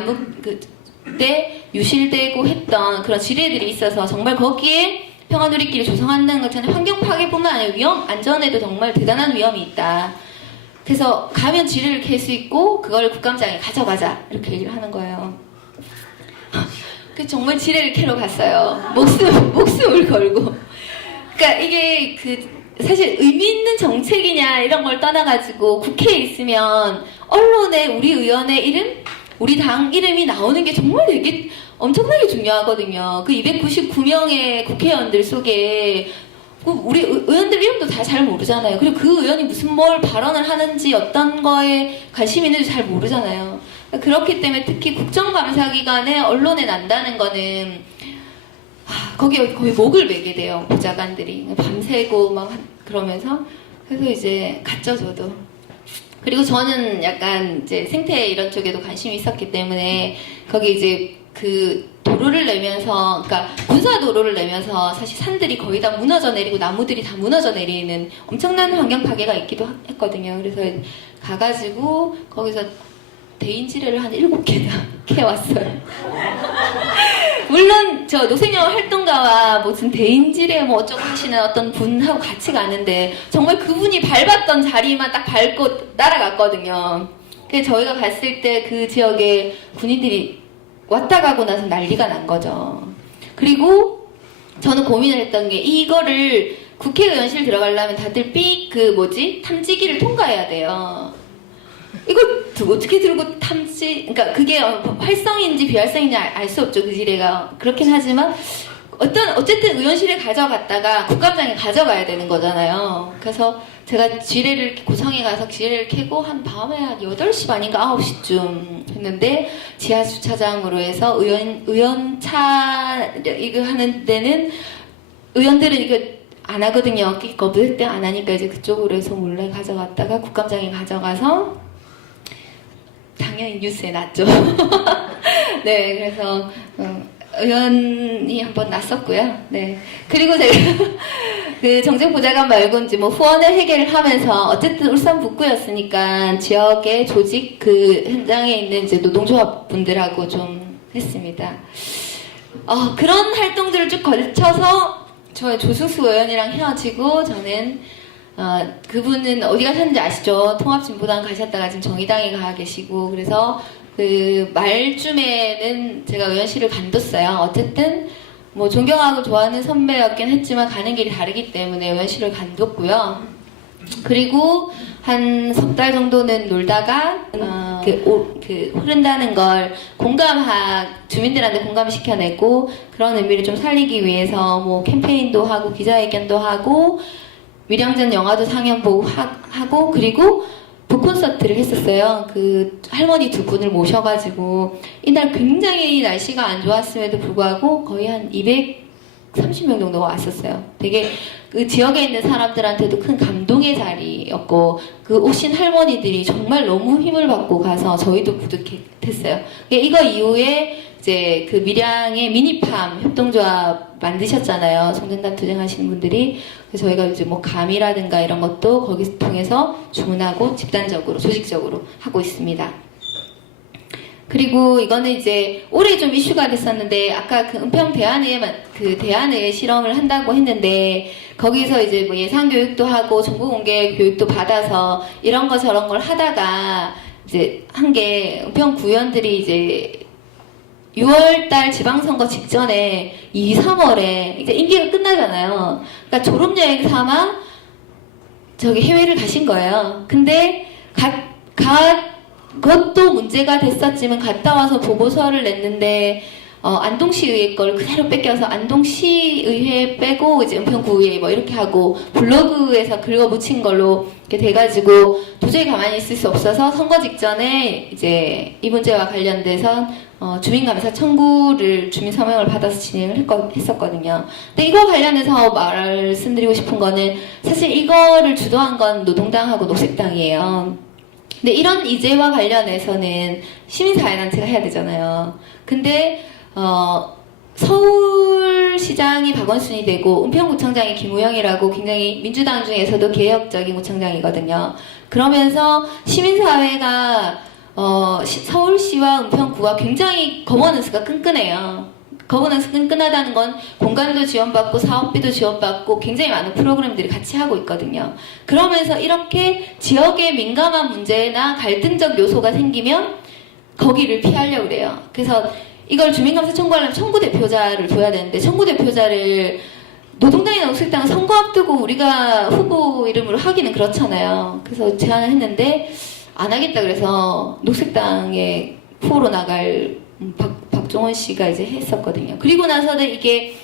때 유실되고 했던 그런 지뢰들이 있어서 정말 거기에 평화누리길을 조성한다는 것 자체는 환경 파괴뿐만 아니라 안전에도 정말 대단한 위험이 있다. 그래서 가면 지뢰를 캘 수 있고 그걸 국감장에 가져가자 이렇게 얘기를 하는 거예요. 그 정말 지뢰를 캐러 갔어요. 목숨을 걸고. 그러니까 이게 사실 의미 있는 정책이냐 이런 걸 떠나가지고 국회에 있으면 언론에 우리 의원의 이름, 우리 당 이름이 나오는 게 정말 되게 엄청나게 중요하거든요. 그 299명의 국회의원들 속에 우리 의원들 이름도 다 잘 모르잖아요. 그리고 그 의원이 무슨 뭘 발언을 하는지 어떤 거에 관심이 있는지 잘 모르잖아요. 그렇기 때문에 특히 국정감사 기간에 언론에 난다는 거는 거기에 거의 목을 매게 돼요. 보좌관들이 밤새고 막 그러면서 그래서 이제 갔죠 저도. 그리고 저는 약간 이제 생태 이런 쪽에도 관심이 있었기 때문에 거기 이제 그 도로를 내면서, 그러니까 군사 도로를 내면서 사실 산들이 거의 다 무너져 내리고 나무들이 다 무너져 내리는 엄청난 환경 파괴가 있기도 했거든요. 그래서 가가지고 거기서 대인지뢰를 한 7개나 캐왔어요. 물론 저 녹색연합 활동가와 무슨 대인지뢰 뭐 어쩌고 하시는 어떤 분하고 같이 가는데 정말 그분이 밟았던 자리만 딱 밟고 따라갔거든요. 그래서 저희가 갔을 때 그 지역에 군인들이 왔다 가고 나서 난리가 난 거죠. 그리고 저는 고민을 했던 게 이거를 국회의원실 들어가려면 다들 탐지기를 통과해야 돼요. 이거 어떻게 들고 그러니까 그게 활성인지 비활성인지 알 수 없죠, 그 지뢰가. 그렇긴 하지만 어쨌든 의원실에 가져갔다가 국감장에 가져가야 되는 거잖아요. 그래서 제가 고성에 가서 지뢰를 캐고 한 밤에 한 8시 반인가 9시쯤 했는데 지하 주차장으로 해서 의원차 이거 하는 데는 의원들은 이거 안 하거든요. 거부할 때 안 하니까 이제 그쪽으로 해서 몰래 가져갔다가 국감장에 가져가서 당연히 뉴스에 났죠. 네, 그래서 의원이 한번 났었고요. 네. 그리고 제가 그 정책보좌관 말고 이제 뭐 후원을 해결을 하면서 어쨌든 울산 북구였으니까 지역의 조직 그 현장에 있는 이제 노동조합 분들하고 좀 했습니다. 그런 활동들을 쭉 거쳐서 저의 조승수 의원이랑 헤어지고 저는 그분은 어디 가셨는지 아시죠? 통합진보당 가셨다가 지금 정의당에 가 계시고 그래서 그 말쯤에는 제가 의원실을 간뒀어요. 어쨌든 뭐 존경하고 좋아하는 선배였긴 했지만 가는 길이 다르기 때문에 의원실을 간뒀고요. 그리고 한 석 달 정도는 놀다가 흐른다는 걸 주민들한테 공감시켜내고 그런 의미를 좀 살리기 위해서 뭐 캠페인도 하고 기자회견도 하고 위령전 영화도 상영 보고 하고 그리고 북콘서트를 했었어요. 그 할머니 두 분을 모셔가지고 이날 굉장히 날씨가 안 좋았음에도 불구하고 거의 한 230명 정도가 왔었어요. 되게 그 지역에 있는 사람들한테도 큰 감동의 자리였고 그 오신 할머니들이 정말 너무 힘을 받고 가서 저희도 뿌듯했어요. 이거 이후에 이제 그 밀양의 미니팜 협동조합 만드셨잖아요. 송전단 투쟁하시는 분들이. 그래서 저희가 이제 뭐 감이라든가 이런 것도 거기서 통해서 주문하고 집단적으로, 조직적으로 하고 있습니다. 그리고 이거는 이제 올해 좀 이슈가 됐었는데 아까 그 은평 대안의회 실험을 한다고 했는데 거기서 이제 뭐 예상 교육도 하고 정보 공개 교육도 받아서 이런 거 저런 걸 하다가 이제 한 게 은평 구의원들이 이제 6월달 지방선거 직전에 2, 3월에 이제 임기가 끝나잖아요. 그러니까 졸업여행 삼아 저기 해외를 가신 거예요. 근데 그것도 문제가 됐었지만 갔다 와서 보고서를 냈는데 안동시의회 걸 그대로 뺏겨서 안동시의회 빼고 이제 은평구의회 뭐 이렇게 하고 블로그에서 긁어 붙인 걸로 이렇게 돼가지고 도저히 가만히 있을 수 없어서 선거 직전에 이제 이 문제와 관련돼서 주민감사 청구를 주민 서명을 받아서 진행을 했었거든요. 근데 이거 관련해서 말씀드리고 싶은 거는 사실 이거를 주도한 건 노동당하고 녹색당이에요. 근데 이런 이제와 관련해서는 시민사회단체가 해야 되잖아요. 근데 서울시장이 박원순이 되고 은평구청장이 김우영이라고 굉장히 민주당 중에서도 개혁적인 구청장이거든요. 그러면서 시민사회가 서울시와 은평구가 굉장히 거버넌스가 끈끈해요. 거버넌스 끈끈하다는 건 공간도 지원받고 사업비도 지원받고 굉장히 많은 프로그램들이 같이 하고 있거든요. 그러면서 이렇게 지역의 민감한 문제나 갈등적 요소가 생기면 거기를 피하려고 그래요. 그래서 이걸 주민감사 청구하려면 청구대표자를 둬야 되는데 청구대표자를 노동당이나 녹색당은 선거 앞두고 우리가 후보 이름으로 하기는 그렇잖아요. 그래서 제안을 했는데 안 하겠다 그래서 녹색당의 후보로 나갈 박종원 씨가 이제 했었거든요. 그리고 나서는 이게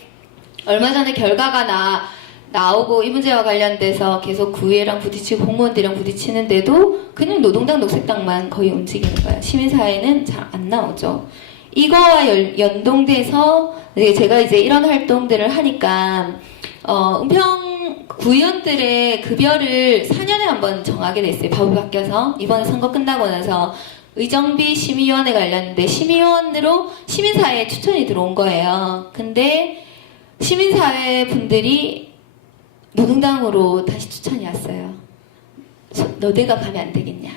얼마 전에 결과가 나오고 이 문제와 관련돼서 계속 구의회랑 부딪히고 공무원들이랑 부딪히는데도 그냥 노동당 녹색당만 거의 움직이는 거예요. 시민사회는 잘 안 나오죠. 이거와 연동돼서 제가 이제 이런 활동들을 하니까 은평 구의원들의 급여를 4년에 한 번 정하게 됐어요. 법이 바뀌어서 이번 선거 끝나고 나서 의정비 심의위원회 관련인데 심의위원으로 시민사회에 추천이 들어온 거예요. 근데 시민사회 분들이 노동당으로 다시 추천이 왔어요. 너네가 가면 안 되겠냐.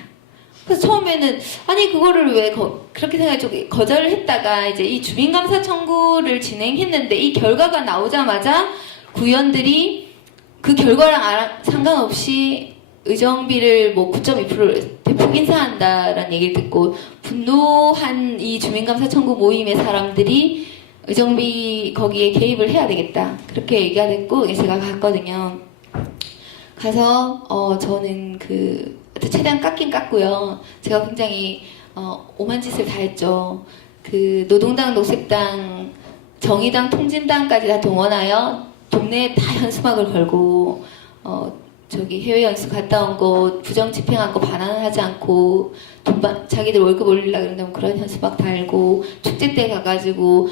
그래서 처음에는 아니 그거를 왜 그렇게 생각해서 거절을 했다가 이제 이 주민감사 청구를 진행했는데 이 결과가 나오자마자 구의원들이 그 결과랑 상관없이 의정비를 뭐 9.2% 대폭 인상한다라는 얘기를 듣고 분노한 이 주민감사 청구 모임의 사람들이 의정비 거기에 개입을 해야 되겠다 그렇게 얘기가 됐고 제가 갔거든요. 가서 저는 최대한 깎긴 깎고요. 제가 굉장히 오만 짓을 다 했죠. 그 노동당, 녹색당, 정의당, 통진당까지 다 동원하여 동네에 다 현수막을 걸고 저기 해외 연수 갔다 온 거 부정 집행한 거 반환하지 않고 자기들 월급 올리려고 그런다면 그런 현수막 달고 축제 때 가가지고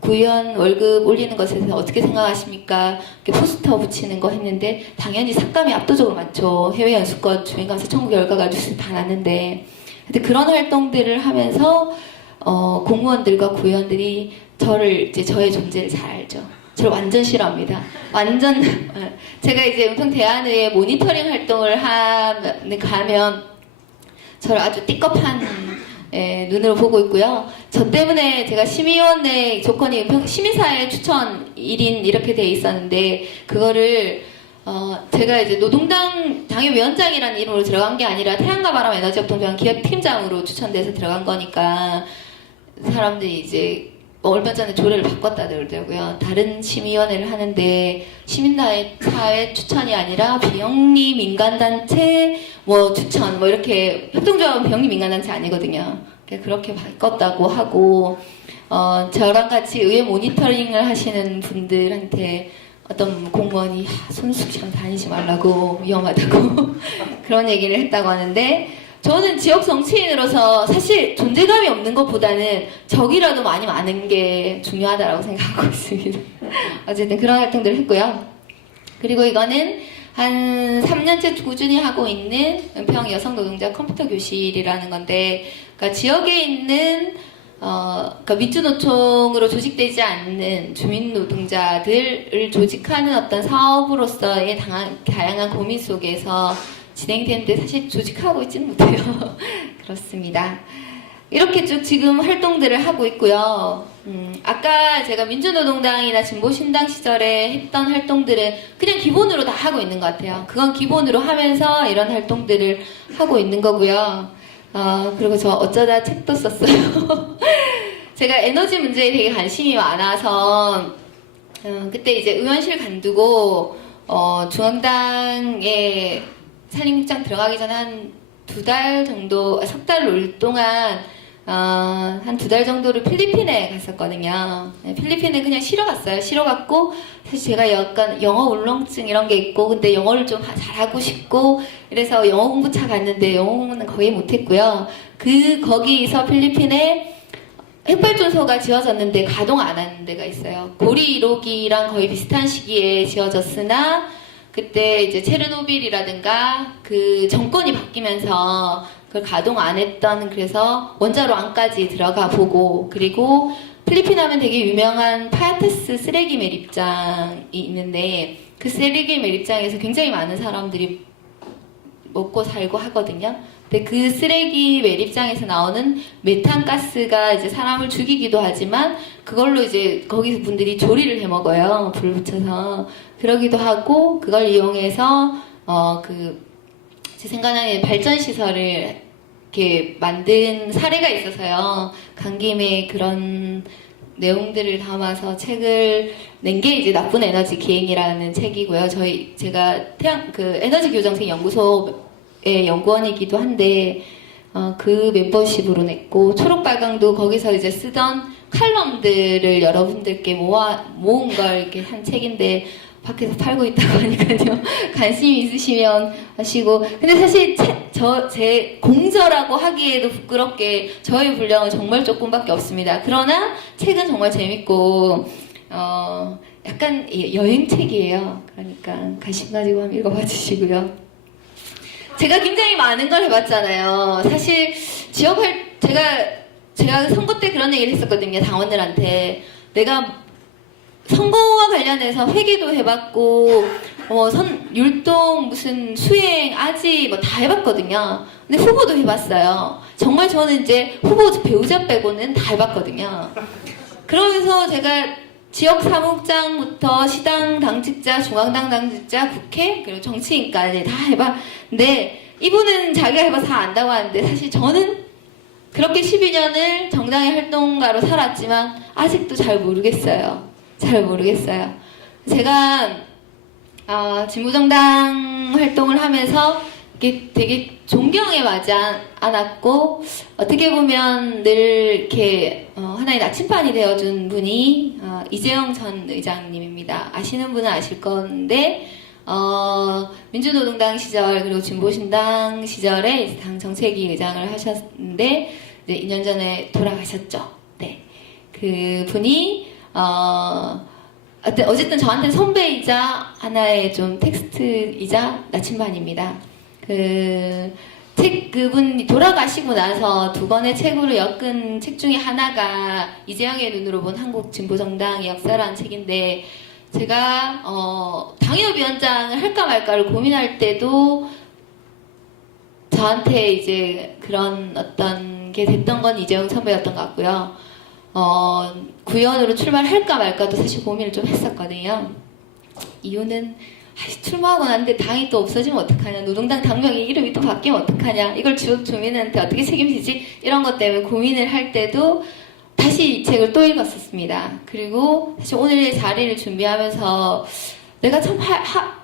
구의원 월급 올리는 것에 대해서 어떻게 생각하십니까? 이렇게 포스터 붙이는 거 했는데 당연히 삭감이 압도적으로 많죠. 해외 연수권 주민감사 청구 결과가 뉴스 다 났는데 근데 그런 활동들을 하면서 공무원들과 구의원들이 저의 존재를 잘 알죠. 저를 완전 싫어합니다. 완전 제가 이제 은평 대안의회 모니터링 활동을 가면 저를 아주 띠껍한 눈으로 보고 있고요. 저 때문에 제가 심의위원회 조건이 은평 시민사회 추천 1인 이렇게 돼 있었는데 그거를 제가 이제 노동당 당협위원장이라는 이름으로 들어간 게 아니라 태양과 바람 에너지협동조합 기획팀장으로 추천돼서 들어간 거니까 사람들이 이제 얼마 전에 조례를 바꿨다 그러더라고요. 다른 심의위원회를 하는데 시민사회 추천이 아니라 비영리 민간단체 추천 이렇게 협동조합은 비영리 민간단체 아니거든요. 그렇게 바꿨다고 하고 저랑 같이 의회 모니터링을 하시는 분들한테 어떤 공무원이 손수시랑 다니지 말라고 위험하다고 그런 얘기를 했다고 하는데 저는 지역 정치인으로서 사실 존재감이 없는 것보다는 적이라도 많은 게 중요하다고 생각하고 있습니다. 어쨌든 그런 활동들을 했고요. 그리고 이거는 한 3년째 꾸준히 하고 있는 은평 여성노동자 컴퓨터 교실이라는 건데 그러니까 지역에 있는 그러니까 민주노총으로 조직되지 않는 주민노동자들을 조직하는 어떤 사업으로서의 다양한 고민 속에서 진행되는데 사실 조직하고 있지는 못해요. 그렇습니다. 이렇게 쭉 지금 활동들을 하고 있고요. 아까 제가 민주노동당이나 진보신당 시절에 했던 활동들은 그냥 기본으로 다 하고 있는 것 같아요. 그건 기본으로 하면서 이런 활동들을 하고 있는 거고요. 그리고 저 어쩌다 책도 썼어요. 제가 에너지 문제에 되게 관심이 많아서 그때 이제 의원실 간두고 중앙당에 산림국장 들어가기 전에 한 2달 정도, 석 달 놀 동안 한 2달 정도를 필리핀에 갔었거든요. 필리핀에 그냥 쉬러 갔어요. 쉬러 갔고, 사실 제가 약간 영어 울렁증 이런 게 있고, 근데 영어를 좀 잘하고 싶고, 그래서 영어 공부차 갔는데 영어 공부는 거의 못했고요. 거기서 필리핀에 핵발전소가 지어졌는데 가동 안 하는 데가 있어요. 고리 1호기랑 거의 비슷한 시기에 지어졌으나, 그때 이제 체르노빌이라든가 그 정권이 바뀌면서 그걸 가동 안 했던, 그래서 원자로 안까지 들어가 보고, 그리고 필리핀 하면 되게 유명한 파야테스 쓰레기 매립장이 있는데 그 쓰레기 매립장에서 굉장히 많은 사람들이 먹고 살고 하거든요. 근데 그 쓰레기 매립장에서 나오는 메탄가스가 이제 사람을 죽이기도 하지만 그걸로 이제 거기서 분들이 조리를 해 먹어요. 불 붙여서. 그러기도 하고 그걸 이용해서 제 생각나는 발전 시설을 이렇게 만든 사례가 있어서요. 간 김에 그런 내용들을 담아서 책을 낸 게 이제 나쁜 에너지 기행이라는 책이고요. 제가 에너지 교정생 연구소의 연구원이기도 한데 그 멤버십으로 냈고 초록빨강도 거기서 이제 쓰던 칼럼들을 여러분들께 모은 걸 이렇게 한 책인데 밖에서 팔고 있다고 하니까요. 관심이 있으시면 하시고. 근데 사실 제 공저라고 하기에도 부끄럽게 저희 분량은 정말 조금밖에 없습니다. 그러나 책은 정말 재밌고 약간 여행책이에요. 그러니까 관심 가지고 한번 읽어봐 주시고요. 제가 굉장히 많은 걸 해봤잖아요. 사실 제가 선거 때 그런 얘기를 했었거든요. 당원들한테. 내가 선거와 관련해서 회계도 해봤고, 율동, 무슨 수행, 아지, 다 해봤거든요. 근데 후보도 해봤어요. 정말 저는 이제 후보 배우자 빼고는 다 해봤거든요. 그러면서 제가 지역 사무국장부터 시당 당직자, 중앙당 당직자, 국회, 그리고 정치인까지 다 해봤는데, 이분은 자기가 해봐서 다 안다고 하는데, 사실 저는 그렇게 12년을 정당의 활동가로 살았지만, 아직도 잘 모르겠어요. 제가 진보정당 활동을 하면서 이게 되게 존경에 맞지 않았고 어떻게 보면 늘 이렇게 하나의 나침반이 되어준 분이 이재영 전 의장님입니다. 아시는 분은 아실 건데 민주노동당 시절 그리고 진보신당 시절에 당 정책위 의장을 하셨는데 이제 2년 전에 돌아가셨죠. 네, 그 분이 어쨌든 저한테는 선배이자 하나의 좀 텍스트이자 나침반입니다. 그분이 돌아가시고 나서 2권의 책으로 엮은 책 중에 하나가 이재영의 눈으로 본 한국 진보정당의 역사라는 책인데 제가 당협위원장을 할까 말까를 고민할 때도 저한테 이제 그런 어떤 게 됐던 건 이재영 선배였던 것 같고요. 구의원으로 출마할까 말까도 사실 고민을 좀 했었거든요. 이유는 출마하고 났는데 당이 또 없어지면 어떡하냐, 노동당 당명의 이름이 또 바뀌면 어떡하냐, 이걸 지역 주민한테 어떻게 책임지지, 이런 것 때문에 고민을 할 때도 다시 이 책을 또 읽었었습니다. 그리고 사실 오늘의 자리를 준비하면서 내가 참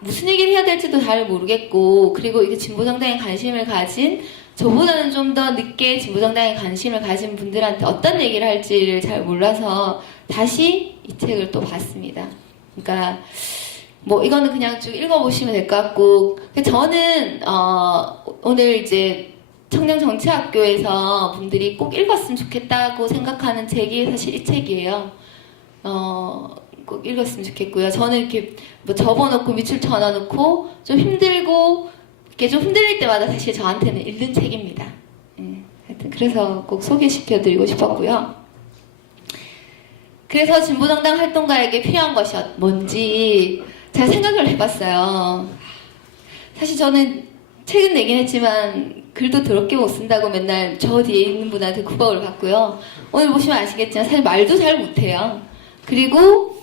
무슨 얘기를 해야 될지도 잘 모르겠고, 그리고 이게 진보정당에 관심을 가진 저보다는 좀 더 늦게 진보정당에 관심을 가진 분들한테 어떤 얘기를 할지를 잘 몰라서 다시 이 책을 또 봤습니다. 그러니까 이거는 그냥 쭉 읽어보시면 될 것 같고, 저는 오늘 이제 청년정치학교에서 분들이 꼭 읽었으면 좋겠다고 생각하는 책이 사실 이 책이에요. 꼭 읽었으면 좋겠고요. 저는 이렇게 접어놓고 밑줄 쳐넣어놓고 좀 힘들고 이렇게 좀 흔들릴 때마다 사실 저한테는 읽는 책입니다. 하여튼 그래서 꼭 소개시켜드리고 싶었고요. 그래서 진보정당 활동가에게 필요한 것이 뭔지 제가 생각을 해봤어요. 사실 저는 책은 내긴 했지만 글도 더럽게 못 쓴다고 맨날 저 뒤에 있는 분한테 구박을 받고요. 오늘 보시면 아시겠지만 사실 말도 잘 못해요. 그리고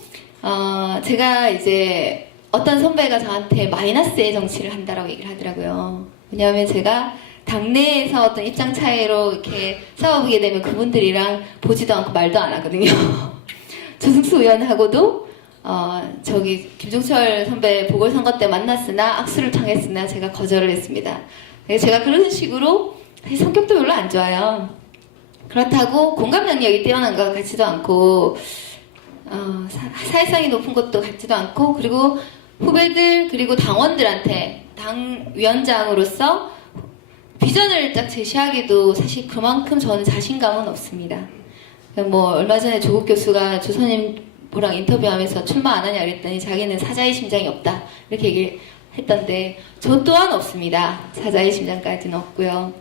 제가 이제 어떤 선배가 저한테 마이너스의 정치를 한다라고 얘기를 하더라고요. 왜냐하면 제가 당내에서 어떤 입장 차이로 이렇게 싸워보게 되면 그분들이랑 보지도 않고 말도 안 하거든요. 조승수 의원하고도 저기 김종철 선배 보궐선거 때 만났으나 악수를 청했으나 제가 거절을 했습니다. 제가 그런 식으로 사실 성격도 별로 안 좋아요. 그렇다고 공감 능력이 뛰어난 것 같지도 않고 사회성이 높은 것도 같지도 않고, 그리고 후배들 그리고 당원들한테 당 위원장으로서 비전을 딱 제시하기도 사실 그만큼 저는 자신감은 없습니다. 뭐 얼마 전에 조국 교수가 조선일보랑 인터뷰하면서 출마 안 하냐 그랬더니 자기는 사자의 심장이 없다 이렇게 얘기를 했던데, 저 또한 없습니다. 사자의 심장까지는 없고요.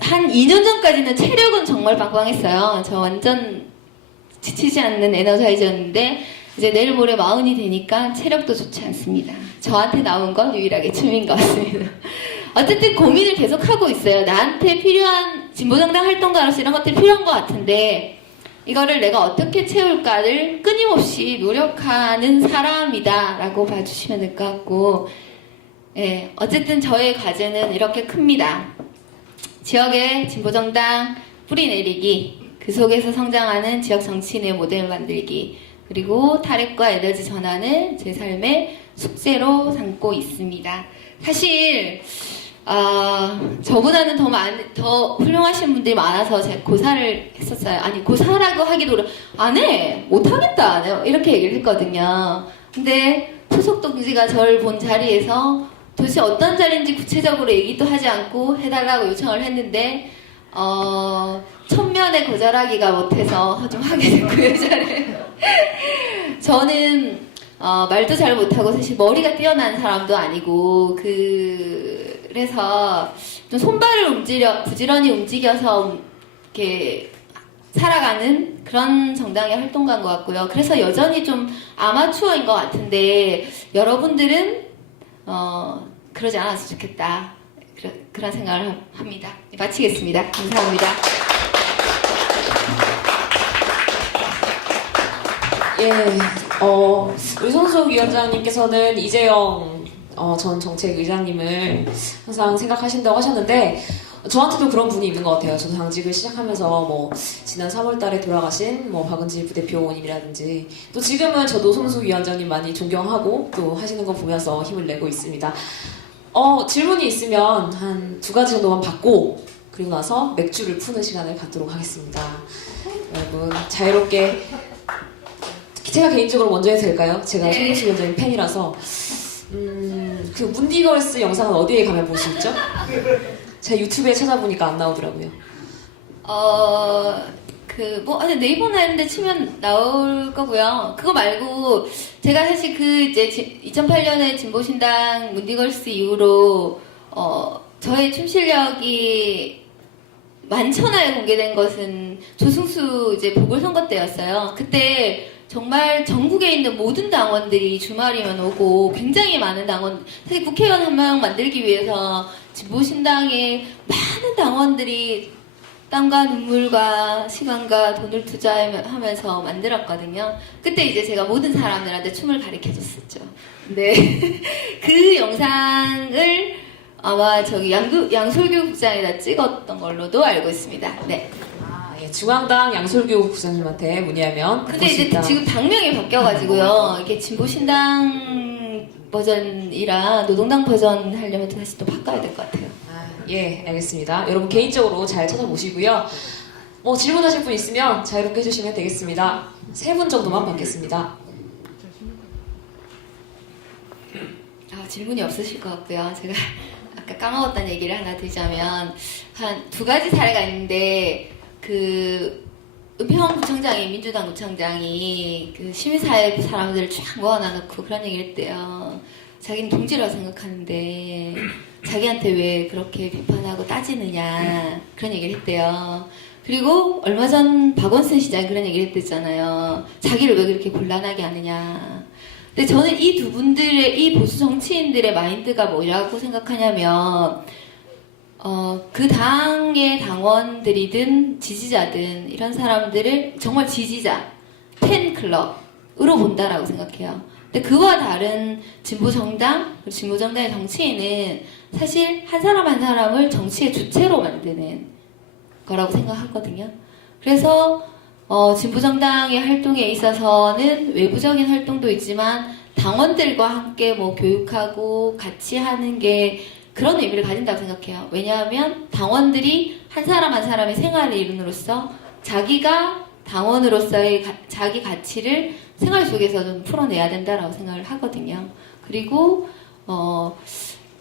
한 2년 전까지는 체력은 정말 빵빵했어요. 저 완전 지치지 않는 에너자이저였는데 이제 내일 모레 40이 되니까 체력도 좋지 않습니다. 저한테 나온 건 유일하게 춤인 것 같습니다. 어쨌든 고민을 계속하고 있어요. 나한테 필요한 진보정당 활동가로서 이런 것들이 필요한 것 같은데 이거를 내가 어떻게 채울까를 끊임없이 노력하는 사람이다 라고 봐주시면 될 것 같고, 예, 어쨌든 저의 과제는 이렇게 큽니다. 지역의 진보정당 뿌리 내리기, 그 속에서 성장하는 지역 정치인의 모델 만들기, 그리고 탈핵과 에너지 전환을 제 삶의 숙제로 삼고 있습니다. 사실 저보다는 더 훌륭하신 분들이 많아서 제가 고사를 했었어요. 아니, 고사라고 하기도 안 해! 못하겠다! 이렇게 얘기를 했거든요. 근데 소속 동지가 저를 본 자리에서 도대체 어떤 자리인지 구체적으로 얘기도 하지 않고 해달라고 요청을 했는데, 천면에 거절하기가 못해서 좀 하게 됐고요, 저는. 저는, 말도 잘 못하고 사실 머리가 뛰어난 사람도 아니고, 그래서 좀 손발을 부지런히 움직여서 이렇게 살아가는 그런 정당의 활동가인 것 같고요. 그래서 여전히 좀 아마추어인 것 같은데, 여러분들은, 그러지 않았으면 좋겠다. 그런 생각을 합니다. 마치겠습니다. 감사합니다. 예, 우리 손수옥 위원장님께서는 이재영 전 정책의장님을 항상 생각하신다고 하셨는데, 저한테도 그런 분이 있는 것 같아요. 저도 당직을 시작하면서 뭐 지난 3월달에 돌아가신 뭐 박은지 부대표님이라든지, 또 지금은 저도 손수옥 위원장님 많이 존경하고 또 하시는 거 보면서 힘을 내고 있습니다. 질문이 있으면 한 2가지 정도만 받고 그리고 나서 맥주를 푸는 시간을 갖도록 하겠습니다. 여러분 자유롭게. 제가 개인적으로 먼저 해도 될까요? 제가 손수옥 위원장님 팬이라서. 그 문디걸스 영상은 어디에 가면 볼 수 있죠? 제가 유튜브에 찾아보니까 안 나오더라고요. 아니, 네이버나 이런 데 치면 나올 거고요. 그거 말고, 제가 사실 이제 2008년에 진보신당 문디걸스 이후로, 저의 춤 실력이 만천하에 공개된 것은 조승수 이제 보궐선거 때였어요. 그때 정말 전국에 있는 모든 당원들이 주말이면 오고, 굉장히 많은 사실 국회의원 한 명 만들기 위해서 진보신당에 많은 당원들이 땀과 눈물과 시간과 돈을 투자하면서 만들었거든요. 그때 이제 제가 모든 사람들한테 춤을 가르쳐줬었죠. 네. 그 영상을 아마 저기 양솔교 국장에다 찍었던 걸로도 알고 있습니다. 네. 예, 중앙당 양솔교 국장님한테 문의하면. 근데 이제 지금 당명이 바뀌어가지고요. 이게 진보신당 버전이라 노동당 버전 하려면 다시 또 바꿔야 될 것 같아요. 예, 알겠습니다. 여러분 개인적으로 잘 찾아보시고요. 뭐 질문하실 분 있으면 자유롭게 해주시면 되겠습니다. 3분 정도만 받겠습니다. 질문이 없으실 것 같고요. 제가 아까 까먹었다는 얘기를 하나 드리자면, 한 2가지 사례가 있는데, 은평구청장이, 민주당 구청장이 시민사회 사람들을 쫙 모아놔놓고 그런 얘기를 했대요. 자기는 동지라고 생각하는데 자기한테 왜 그렇게 비판하고 따지느냐, 그런 얘기를 했대요. 그리고 얼마 전 박원순 시장이 그런 얘기를 했댔잖아요. 자기를 왜 그렇게 곤란하게 하느냐. 근데 저는 이 두 분들의, 이 보수 정치인들의 마인드가 뭐라고 생각하냐면, 그 당의 당원들이든 지지자든 이런 사람들을 정말 지지자, 팬클럽으로 본다라고 생각해요. 근데 그와 다른 진보정당, 진보정당의 정치인은 사실 한 사람 한 사람을 정치의 주체로 만드는 거라고 생각하거든요. 그래서 진보정당의 활동에 있어서는 외부적인 활동도 있지만 당원들과 함께 뭐 교육하고 같이 하는 게 그런 의미를 가진다고 생각해요. 왜냐하면 당원들이 한 사람 한 사람의 생활을 이룬으로써 자기가 당원으로서의 자기 가치를 생활 속에서 좀 풀어내야 된다라고 생각을 하거든요. 그리고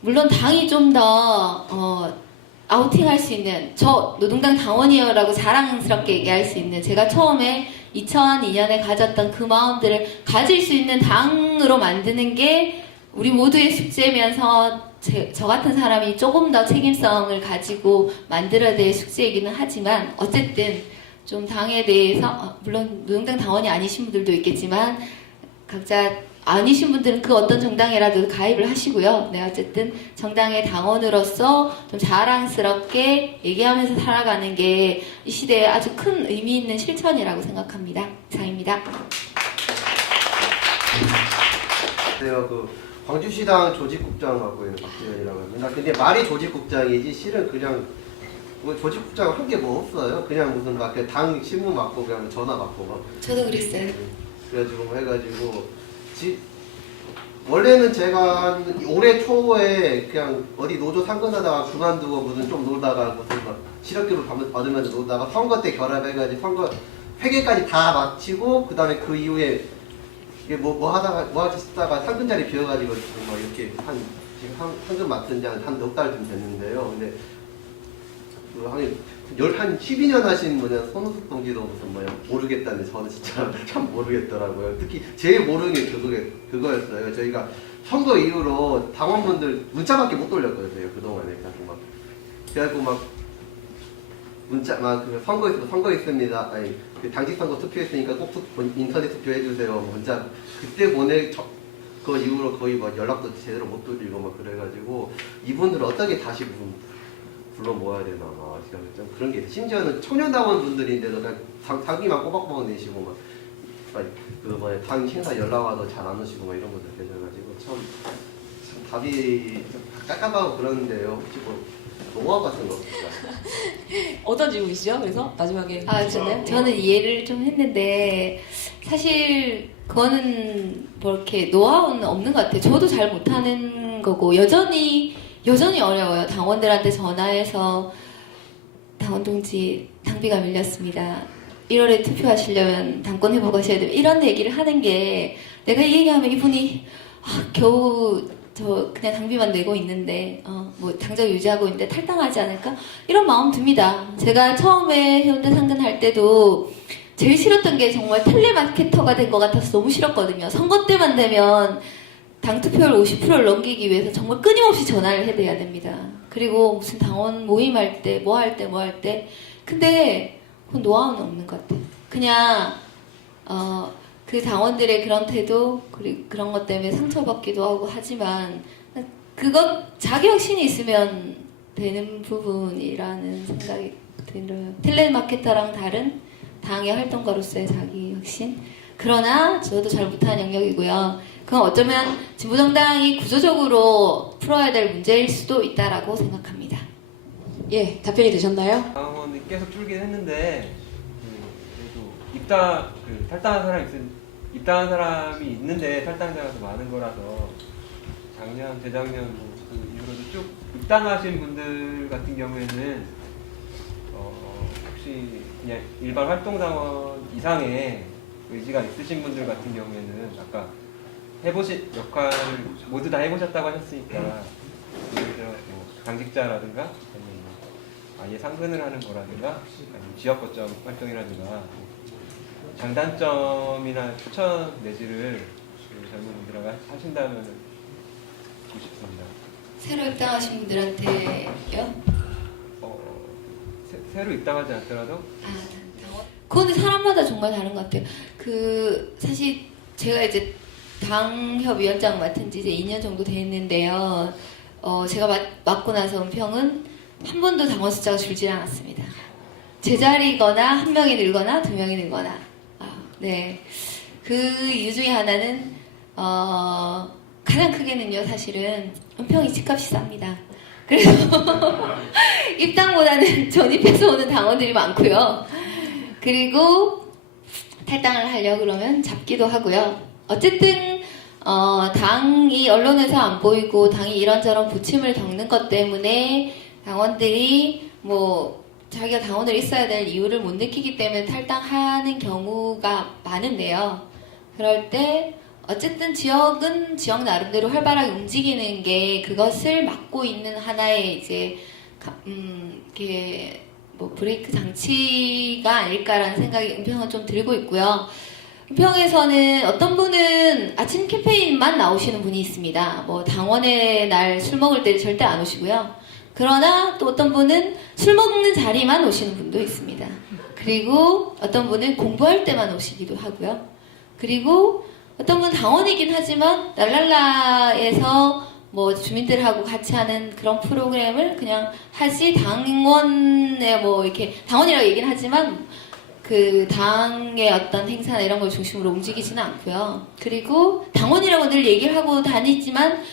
물론 당이 좀 더 아우팅할 수 있는, 저 노동당 당원이요라고 자랑스럽게 얘기할 수 있는, 제가 처음에 2002년에 가졌던 그 마음들을 가질 수 있는 당으로 만드는 게 우리 모두의 숙제면서 저 같은 사람이 조금 더 책임성을 가지고 만들어야 될 숙제이기는 하지만, 어쨌든 좀 당에 대해서 물론 노동당 당원이 아니신 분들도 있겠지만 각자 아니신 분들은 그 어떤 정당이라도 가입을 하시고요. 네, 어쨌든 정당의 당원으로서 좀 자랑스럽게 얘기하면서 살아가는 게 이 시대에 아주 큰 의미 있는 실천이라고 생각합니다. 이상입니다. 제가 그 광주시당 조직국장 맡고 있는 박지현이라고 합니다. 근데 말이 조직국장이지 실은 그냥 뭐 조직국장 한 게 뭐 없어요. 그냥 무슨 막 당 신문 맡고 그냥 전화 받고 막. 저도 그랬어요. 그래가지고 뭐 해가지고 원래는 제가 올해 초에 그냥 어디 노조 상근하다가 그만두고 무슨 좀 놀다가 무슨 막 실업급을 받으면서 놀다가 선거 때 결합해가지고 선거 회계까지 다 마치고 그 다음에 그 이후에 이게 뭐 하지 싶다가 상근 자리 비어가지고 지금 뭐 이렇게 지금 상근 맡은 지 한 넉 달 좀 됐는데요. 근데 한 12년 하신 손우숙 동지도 무슨 모르겠다는데 저는 진짜 참 모르겠더라고요. 특히 제일 모르는 게 그거였어요. 저희가 선거 이후로 당원분들 문자밖에 못 돌렸거든요. 그동안에 그래가지고 막 문자 선거 있습니다. 아니 그 당직 선거 투표했으니까 꼭 인터넷 투표해 주세요. 문자 그때 그 이후로 거의 막 연락도 제대로 못 돌리고 막 그래가지고 이분들을 어떻게 다시 불러 모아야 되나 막 좀 그런 게 있어요. 심지어는 청년당원 분들인데도 그냥 당비만 꼬박꼬박 내시고 당 행사 연락 와도 잘 안 오시고 막 이런 분들 계셔가지고 참 답이 좀 깝깝하고 그러는데요. 혹시 뭐 노하우 같은 거 없을까요? 어떤 질문이시죠? 그래서 마지막에 저는 이해를 좀 했는데 사실 그거는 뭐 이렇게 노하우는 없는 것 같아요. 저도 잘 못하는 거고 여전히 어려워요. 당원들한테 전화해서 당원 동지 당비가 밀렸습니다. 1월에 투표하시려면 당권 회복 하셔야 돼요. 이런 얘기를 하는 게 내가 이 얘기하면 이분이 겨우 저 그냥 당비만 내고 있는데 뭐 당적 유지하고 있는데 탈당하지 않을까? 이런 마음 듭니다. 제가 처음에 해운대 상근할 때도 제일 싫었던 게 정말 텔레마케터가 된 것 같아서 너무 싫었거든요. 선거 때만 되면 당 투표율 50%를 넘기기 위해서 정말 끊임없이 전화를 해대야 됩니다. 그리고 무슨 당원 모임할 때, 뭐 할 때. 근데 그건 노하우는 없는 것 같아요. 그냥 그 당원들의 그런 태도, 그리고 그런 것 때문에 상처받기도 하고 하지만 그건 자기 확신이 있으면 되는 부분이라는 생각이 들어요. 텔레마케터랑 다른 당의 활동가로서의 자기 확신. 그러나 저도 잘 못하는 영역이고요. 그건 어쩌면 진보정당이 구조적으로 풀어야 될 문제일 수도 있다라고 생각합니다. 예, 답변이 되셨나요? 당원이 계속 줄긴 했는데 그래도 입당한 사람이 있는데 탈당자가 더 많은 거라서 작년, 재작년 그 이후로도 쭉 입당하신 분들 같은 경우에는 혹시 그냥 일반 활동당원 이상의 의지가 있으신 분들 같은 경우에는 아까 해보신 역할을 모두 다 해보셨다고 하셨으니까 예를 들어 뭐 당직자라든가 아니면 아예 상근을 하는 거라든가 아니면 지역 거점 활동이라든가 장단점이나 추천 내지를 그 젊은 분들하고 하신다면 듣고 싶습니다. 새로 입당하신 분들한테요? 새로 입당하지 않더라도 그거는 사람마다 정말 다른 것 같아요. 사실 제가 이제 당협위원장 맡은 지 이제 2년 정도 됐는데요. 제가 맡고 나서 은평은 한 번도 당원 숫자가 줄지 않았습니다. 제자리거나 한 명이 늘거나 두 명이 늘거나. 네. 그 이유 중에 하나는 가장 크게는요, 사실은 은평이 집값이 쌉니다. 그래서 입당보다는 전입해서 오는 당원들이 많고요. 그리고 탈당을 하려고 그러면 잡기도 하고요. 어쨌든 당이 언론에서 안 보이고 당이 이런저런 부침을 겪는 것 때문에 당원들이 뭐 자기가 당원을 있어야 될 이유를 못 느끼기 때문에 탈당하는 경우가 많은데요. 그럴 때 어쨌든 지역은 지역 나름대로 활발하게 움직이는 게 그것을 막고 있는 하나의 이제 이렇게 뭐 브레이크 장치가 아닐까라는 생각이 은평은 좀 들고 있고요. 은평에서는 어떤 분은 아침 캠페인만 나오시는 분이 있습니다. 뭐 당원의 날 술 먹을 때 절대 안 오시고요. 그러나 또 어떤 분은 술 먹는 자리만 오시는 분도 있습니다. 그리고 어떤 분은 공부할 때만 오시기도 하고요. 그리고 어떤 분은 당원이긴 하지만 랄랄라에서 뭐 주민들하고 같이 하는 그런 프로그램을 그냥 하지 당원에 뭐 이렇게 당원이라고 얘기는 하지만 그 당의 어떤 행사나 이런 걸 중심으로 움직이지는 않고요. 그리고 당원이라고 늘 얘기를 하고 다니지만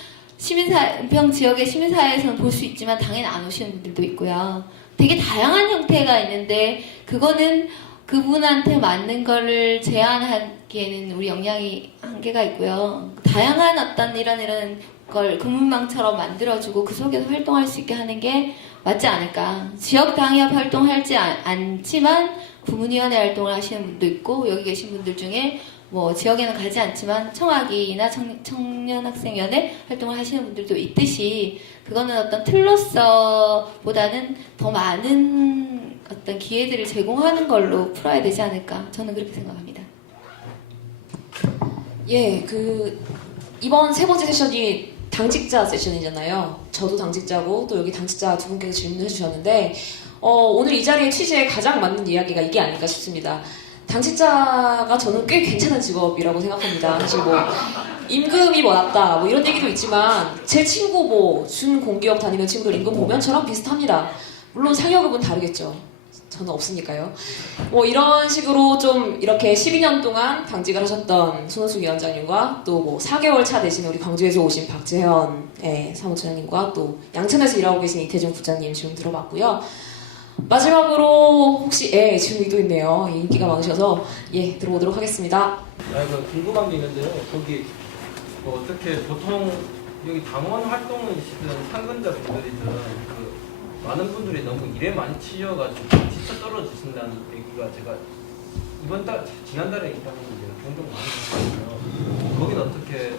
은평 지역의 시민사회에서는 볼 수 있지만 당에는 안 오시는 분들도 있고요. 되게 다양한 형태가 있는데 그거는 그분한테 맞는 거를 제안하기에는 우리 역량이 한계가 있고요. 다양한 어떤 이런 걸 금은망처럼 만들어주고 그 속에서 활동할 수 있게 하는 게 맞지 않을까. 지역 당협 활동하지 않지만 부문위원회 활동을 하시는 분도 있고 여기 계신 분들 중에 뭐 지역에는 가지 않지만 청학이나 청년학생위원회 활동을 하시는 분들도 있듯이 그거는 어떤 틀로서 보다는 더 많은 어떤 기회들을 제공하는 걸로 풀어야 되지 않을까 저는 그렇게 생각합니다. 예, 이번 세 번째 세션이 당직자 세션이잖아요. 저도 당직자고 또 여기 당직자 두 분께서 질문을 해주셨는데 오늘 이 자리의 취지에 가장 맞는 이야기가 이게 아닐까 싶습니다. 당직자가 저는 꽤 괜찮은 직업이라고 생각합니다. 사실 뭐 임금이 뭐 낮다 뭐 이런 얘기도 있지만 제 친구 뭐 준공기업 다니는 친구들 임금 보면 저랑 비슷합니다. 물론 상여급은 다르겠죠. 저는 없으니까요. 뭐 이런 식으로 좀 이렇게 12년 동안 당직을 하셨던 손은숙 위원장님과 또 뭐 4개월 차 되신 우리 광주에서 오신 박재현 사무처장님과 또 양천에서 일하고 계신 이태준 부장님 질문 들어봤고요. 마지막으로 혹시 질문도 있네요. 인기가 많으셔서 들어보도록 하겠습니다. 궁금한 게 있는데요. 거기 뭐 어떻게 보통 여기 당원 활동이시든 상근자분들이든 많은 분들이 너무 일에 많이 치여가지고 지쳐 떨어지신다는 얘기가 제가 지난달에 있다는 게 종종 많이 봤거든요. 거기는 어떻게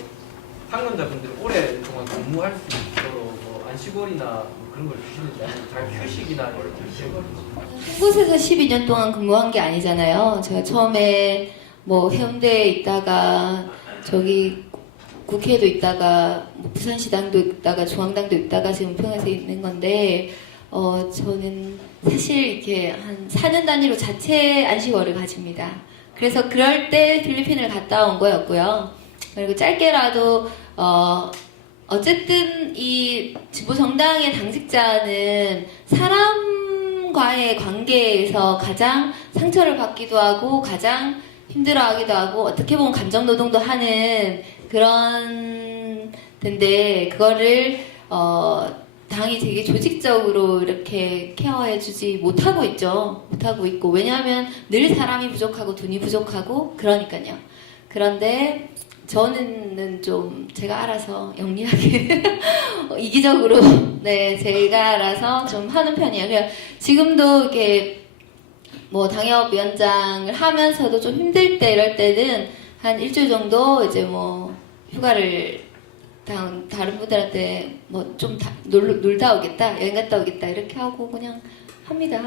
상근자분들이 오랫동안 근무할 수 있도록 뭐 안식월이나 뭐 그런 걸 주시는지 아니면 잘 휴식이나 이런 걸 주시는 한 곳에서 12년 동안 근무한 게 아니잖아요. 제가 처음에 뭐 해운대에 있다가 저기 국회에도 있다가 뭐 부산시당도 있다가 중앙당도 있다가 지금 은평에서 있는 건데 저는 사실 이렇게 한 4년 단위로 자체 안식월을 가집니다. 그래서 그럴 때 필리핀을 갔다 온 거였고요. 그리고 짧게라도 어쨌든 이 진보 정당의 당직자는 사람과의 관계에서 가장 상처를 받기도 하고 가장 힘들어하기도 하고 어떻게 보면 감정노동도 하는 그런 데인데 그거를 당이 되게 조직적으로 이렇게 케어해주지 못하고 있죠. 못하고 있고 왜냐하면 늘 사람이 부족하고 돈이 부족하고 그러니까요. 그런데 저는 좀 제가 알아서 영리하게 이기적으로 제가 알아서 좀 하는 편이에요. 그냥 지금도 이렇게 뭐 당협위원장을 하면서도 좀 힘들 때 이럴 때는 한 일주일 정도 이제 뭐 휴가를 다른 분들한테 뭐 좀 놀다 오겠다, 여행 갔다 오겠다 이렇게 하고 그냥 합니다.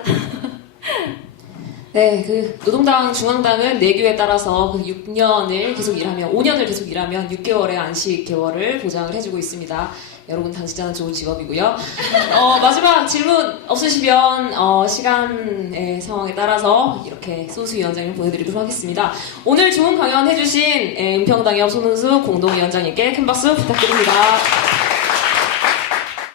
노동당 중앙당은 내규에 따라서 6년을 계속 일하면 5년을 계속 일하면 6개월의 안식 개월을 보장을 해주고 있습니다. 여러분 당직자는 좋은 직업이고요. 마지막 질문 없으시면 시간의 상황에 따라서 이렇게 손은숙 위원장님 보내드리도록 하겠습니다. 오늘 좋은 강연 해주신 은평당협 손은숙 공동위원장님께 큰 박수 부탁드립니다.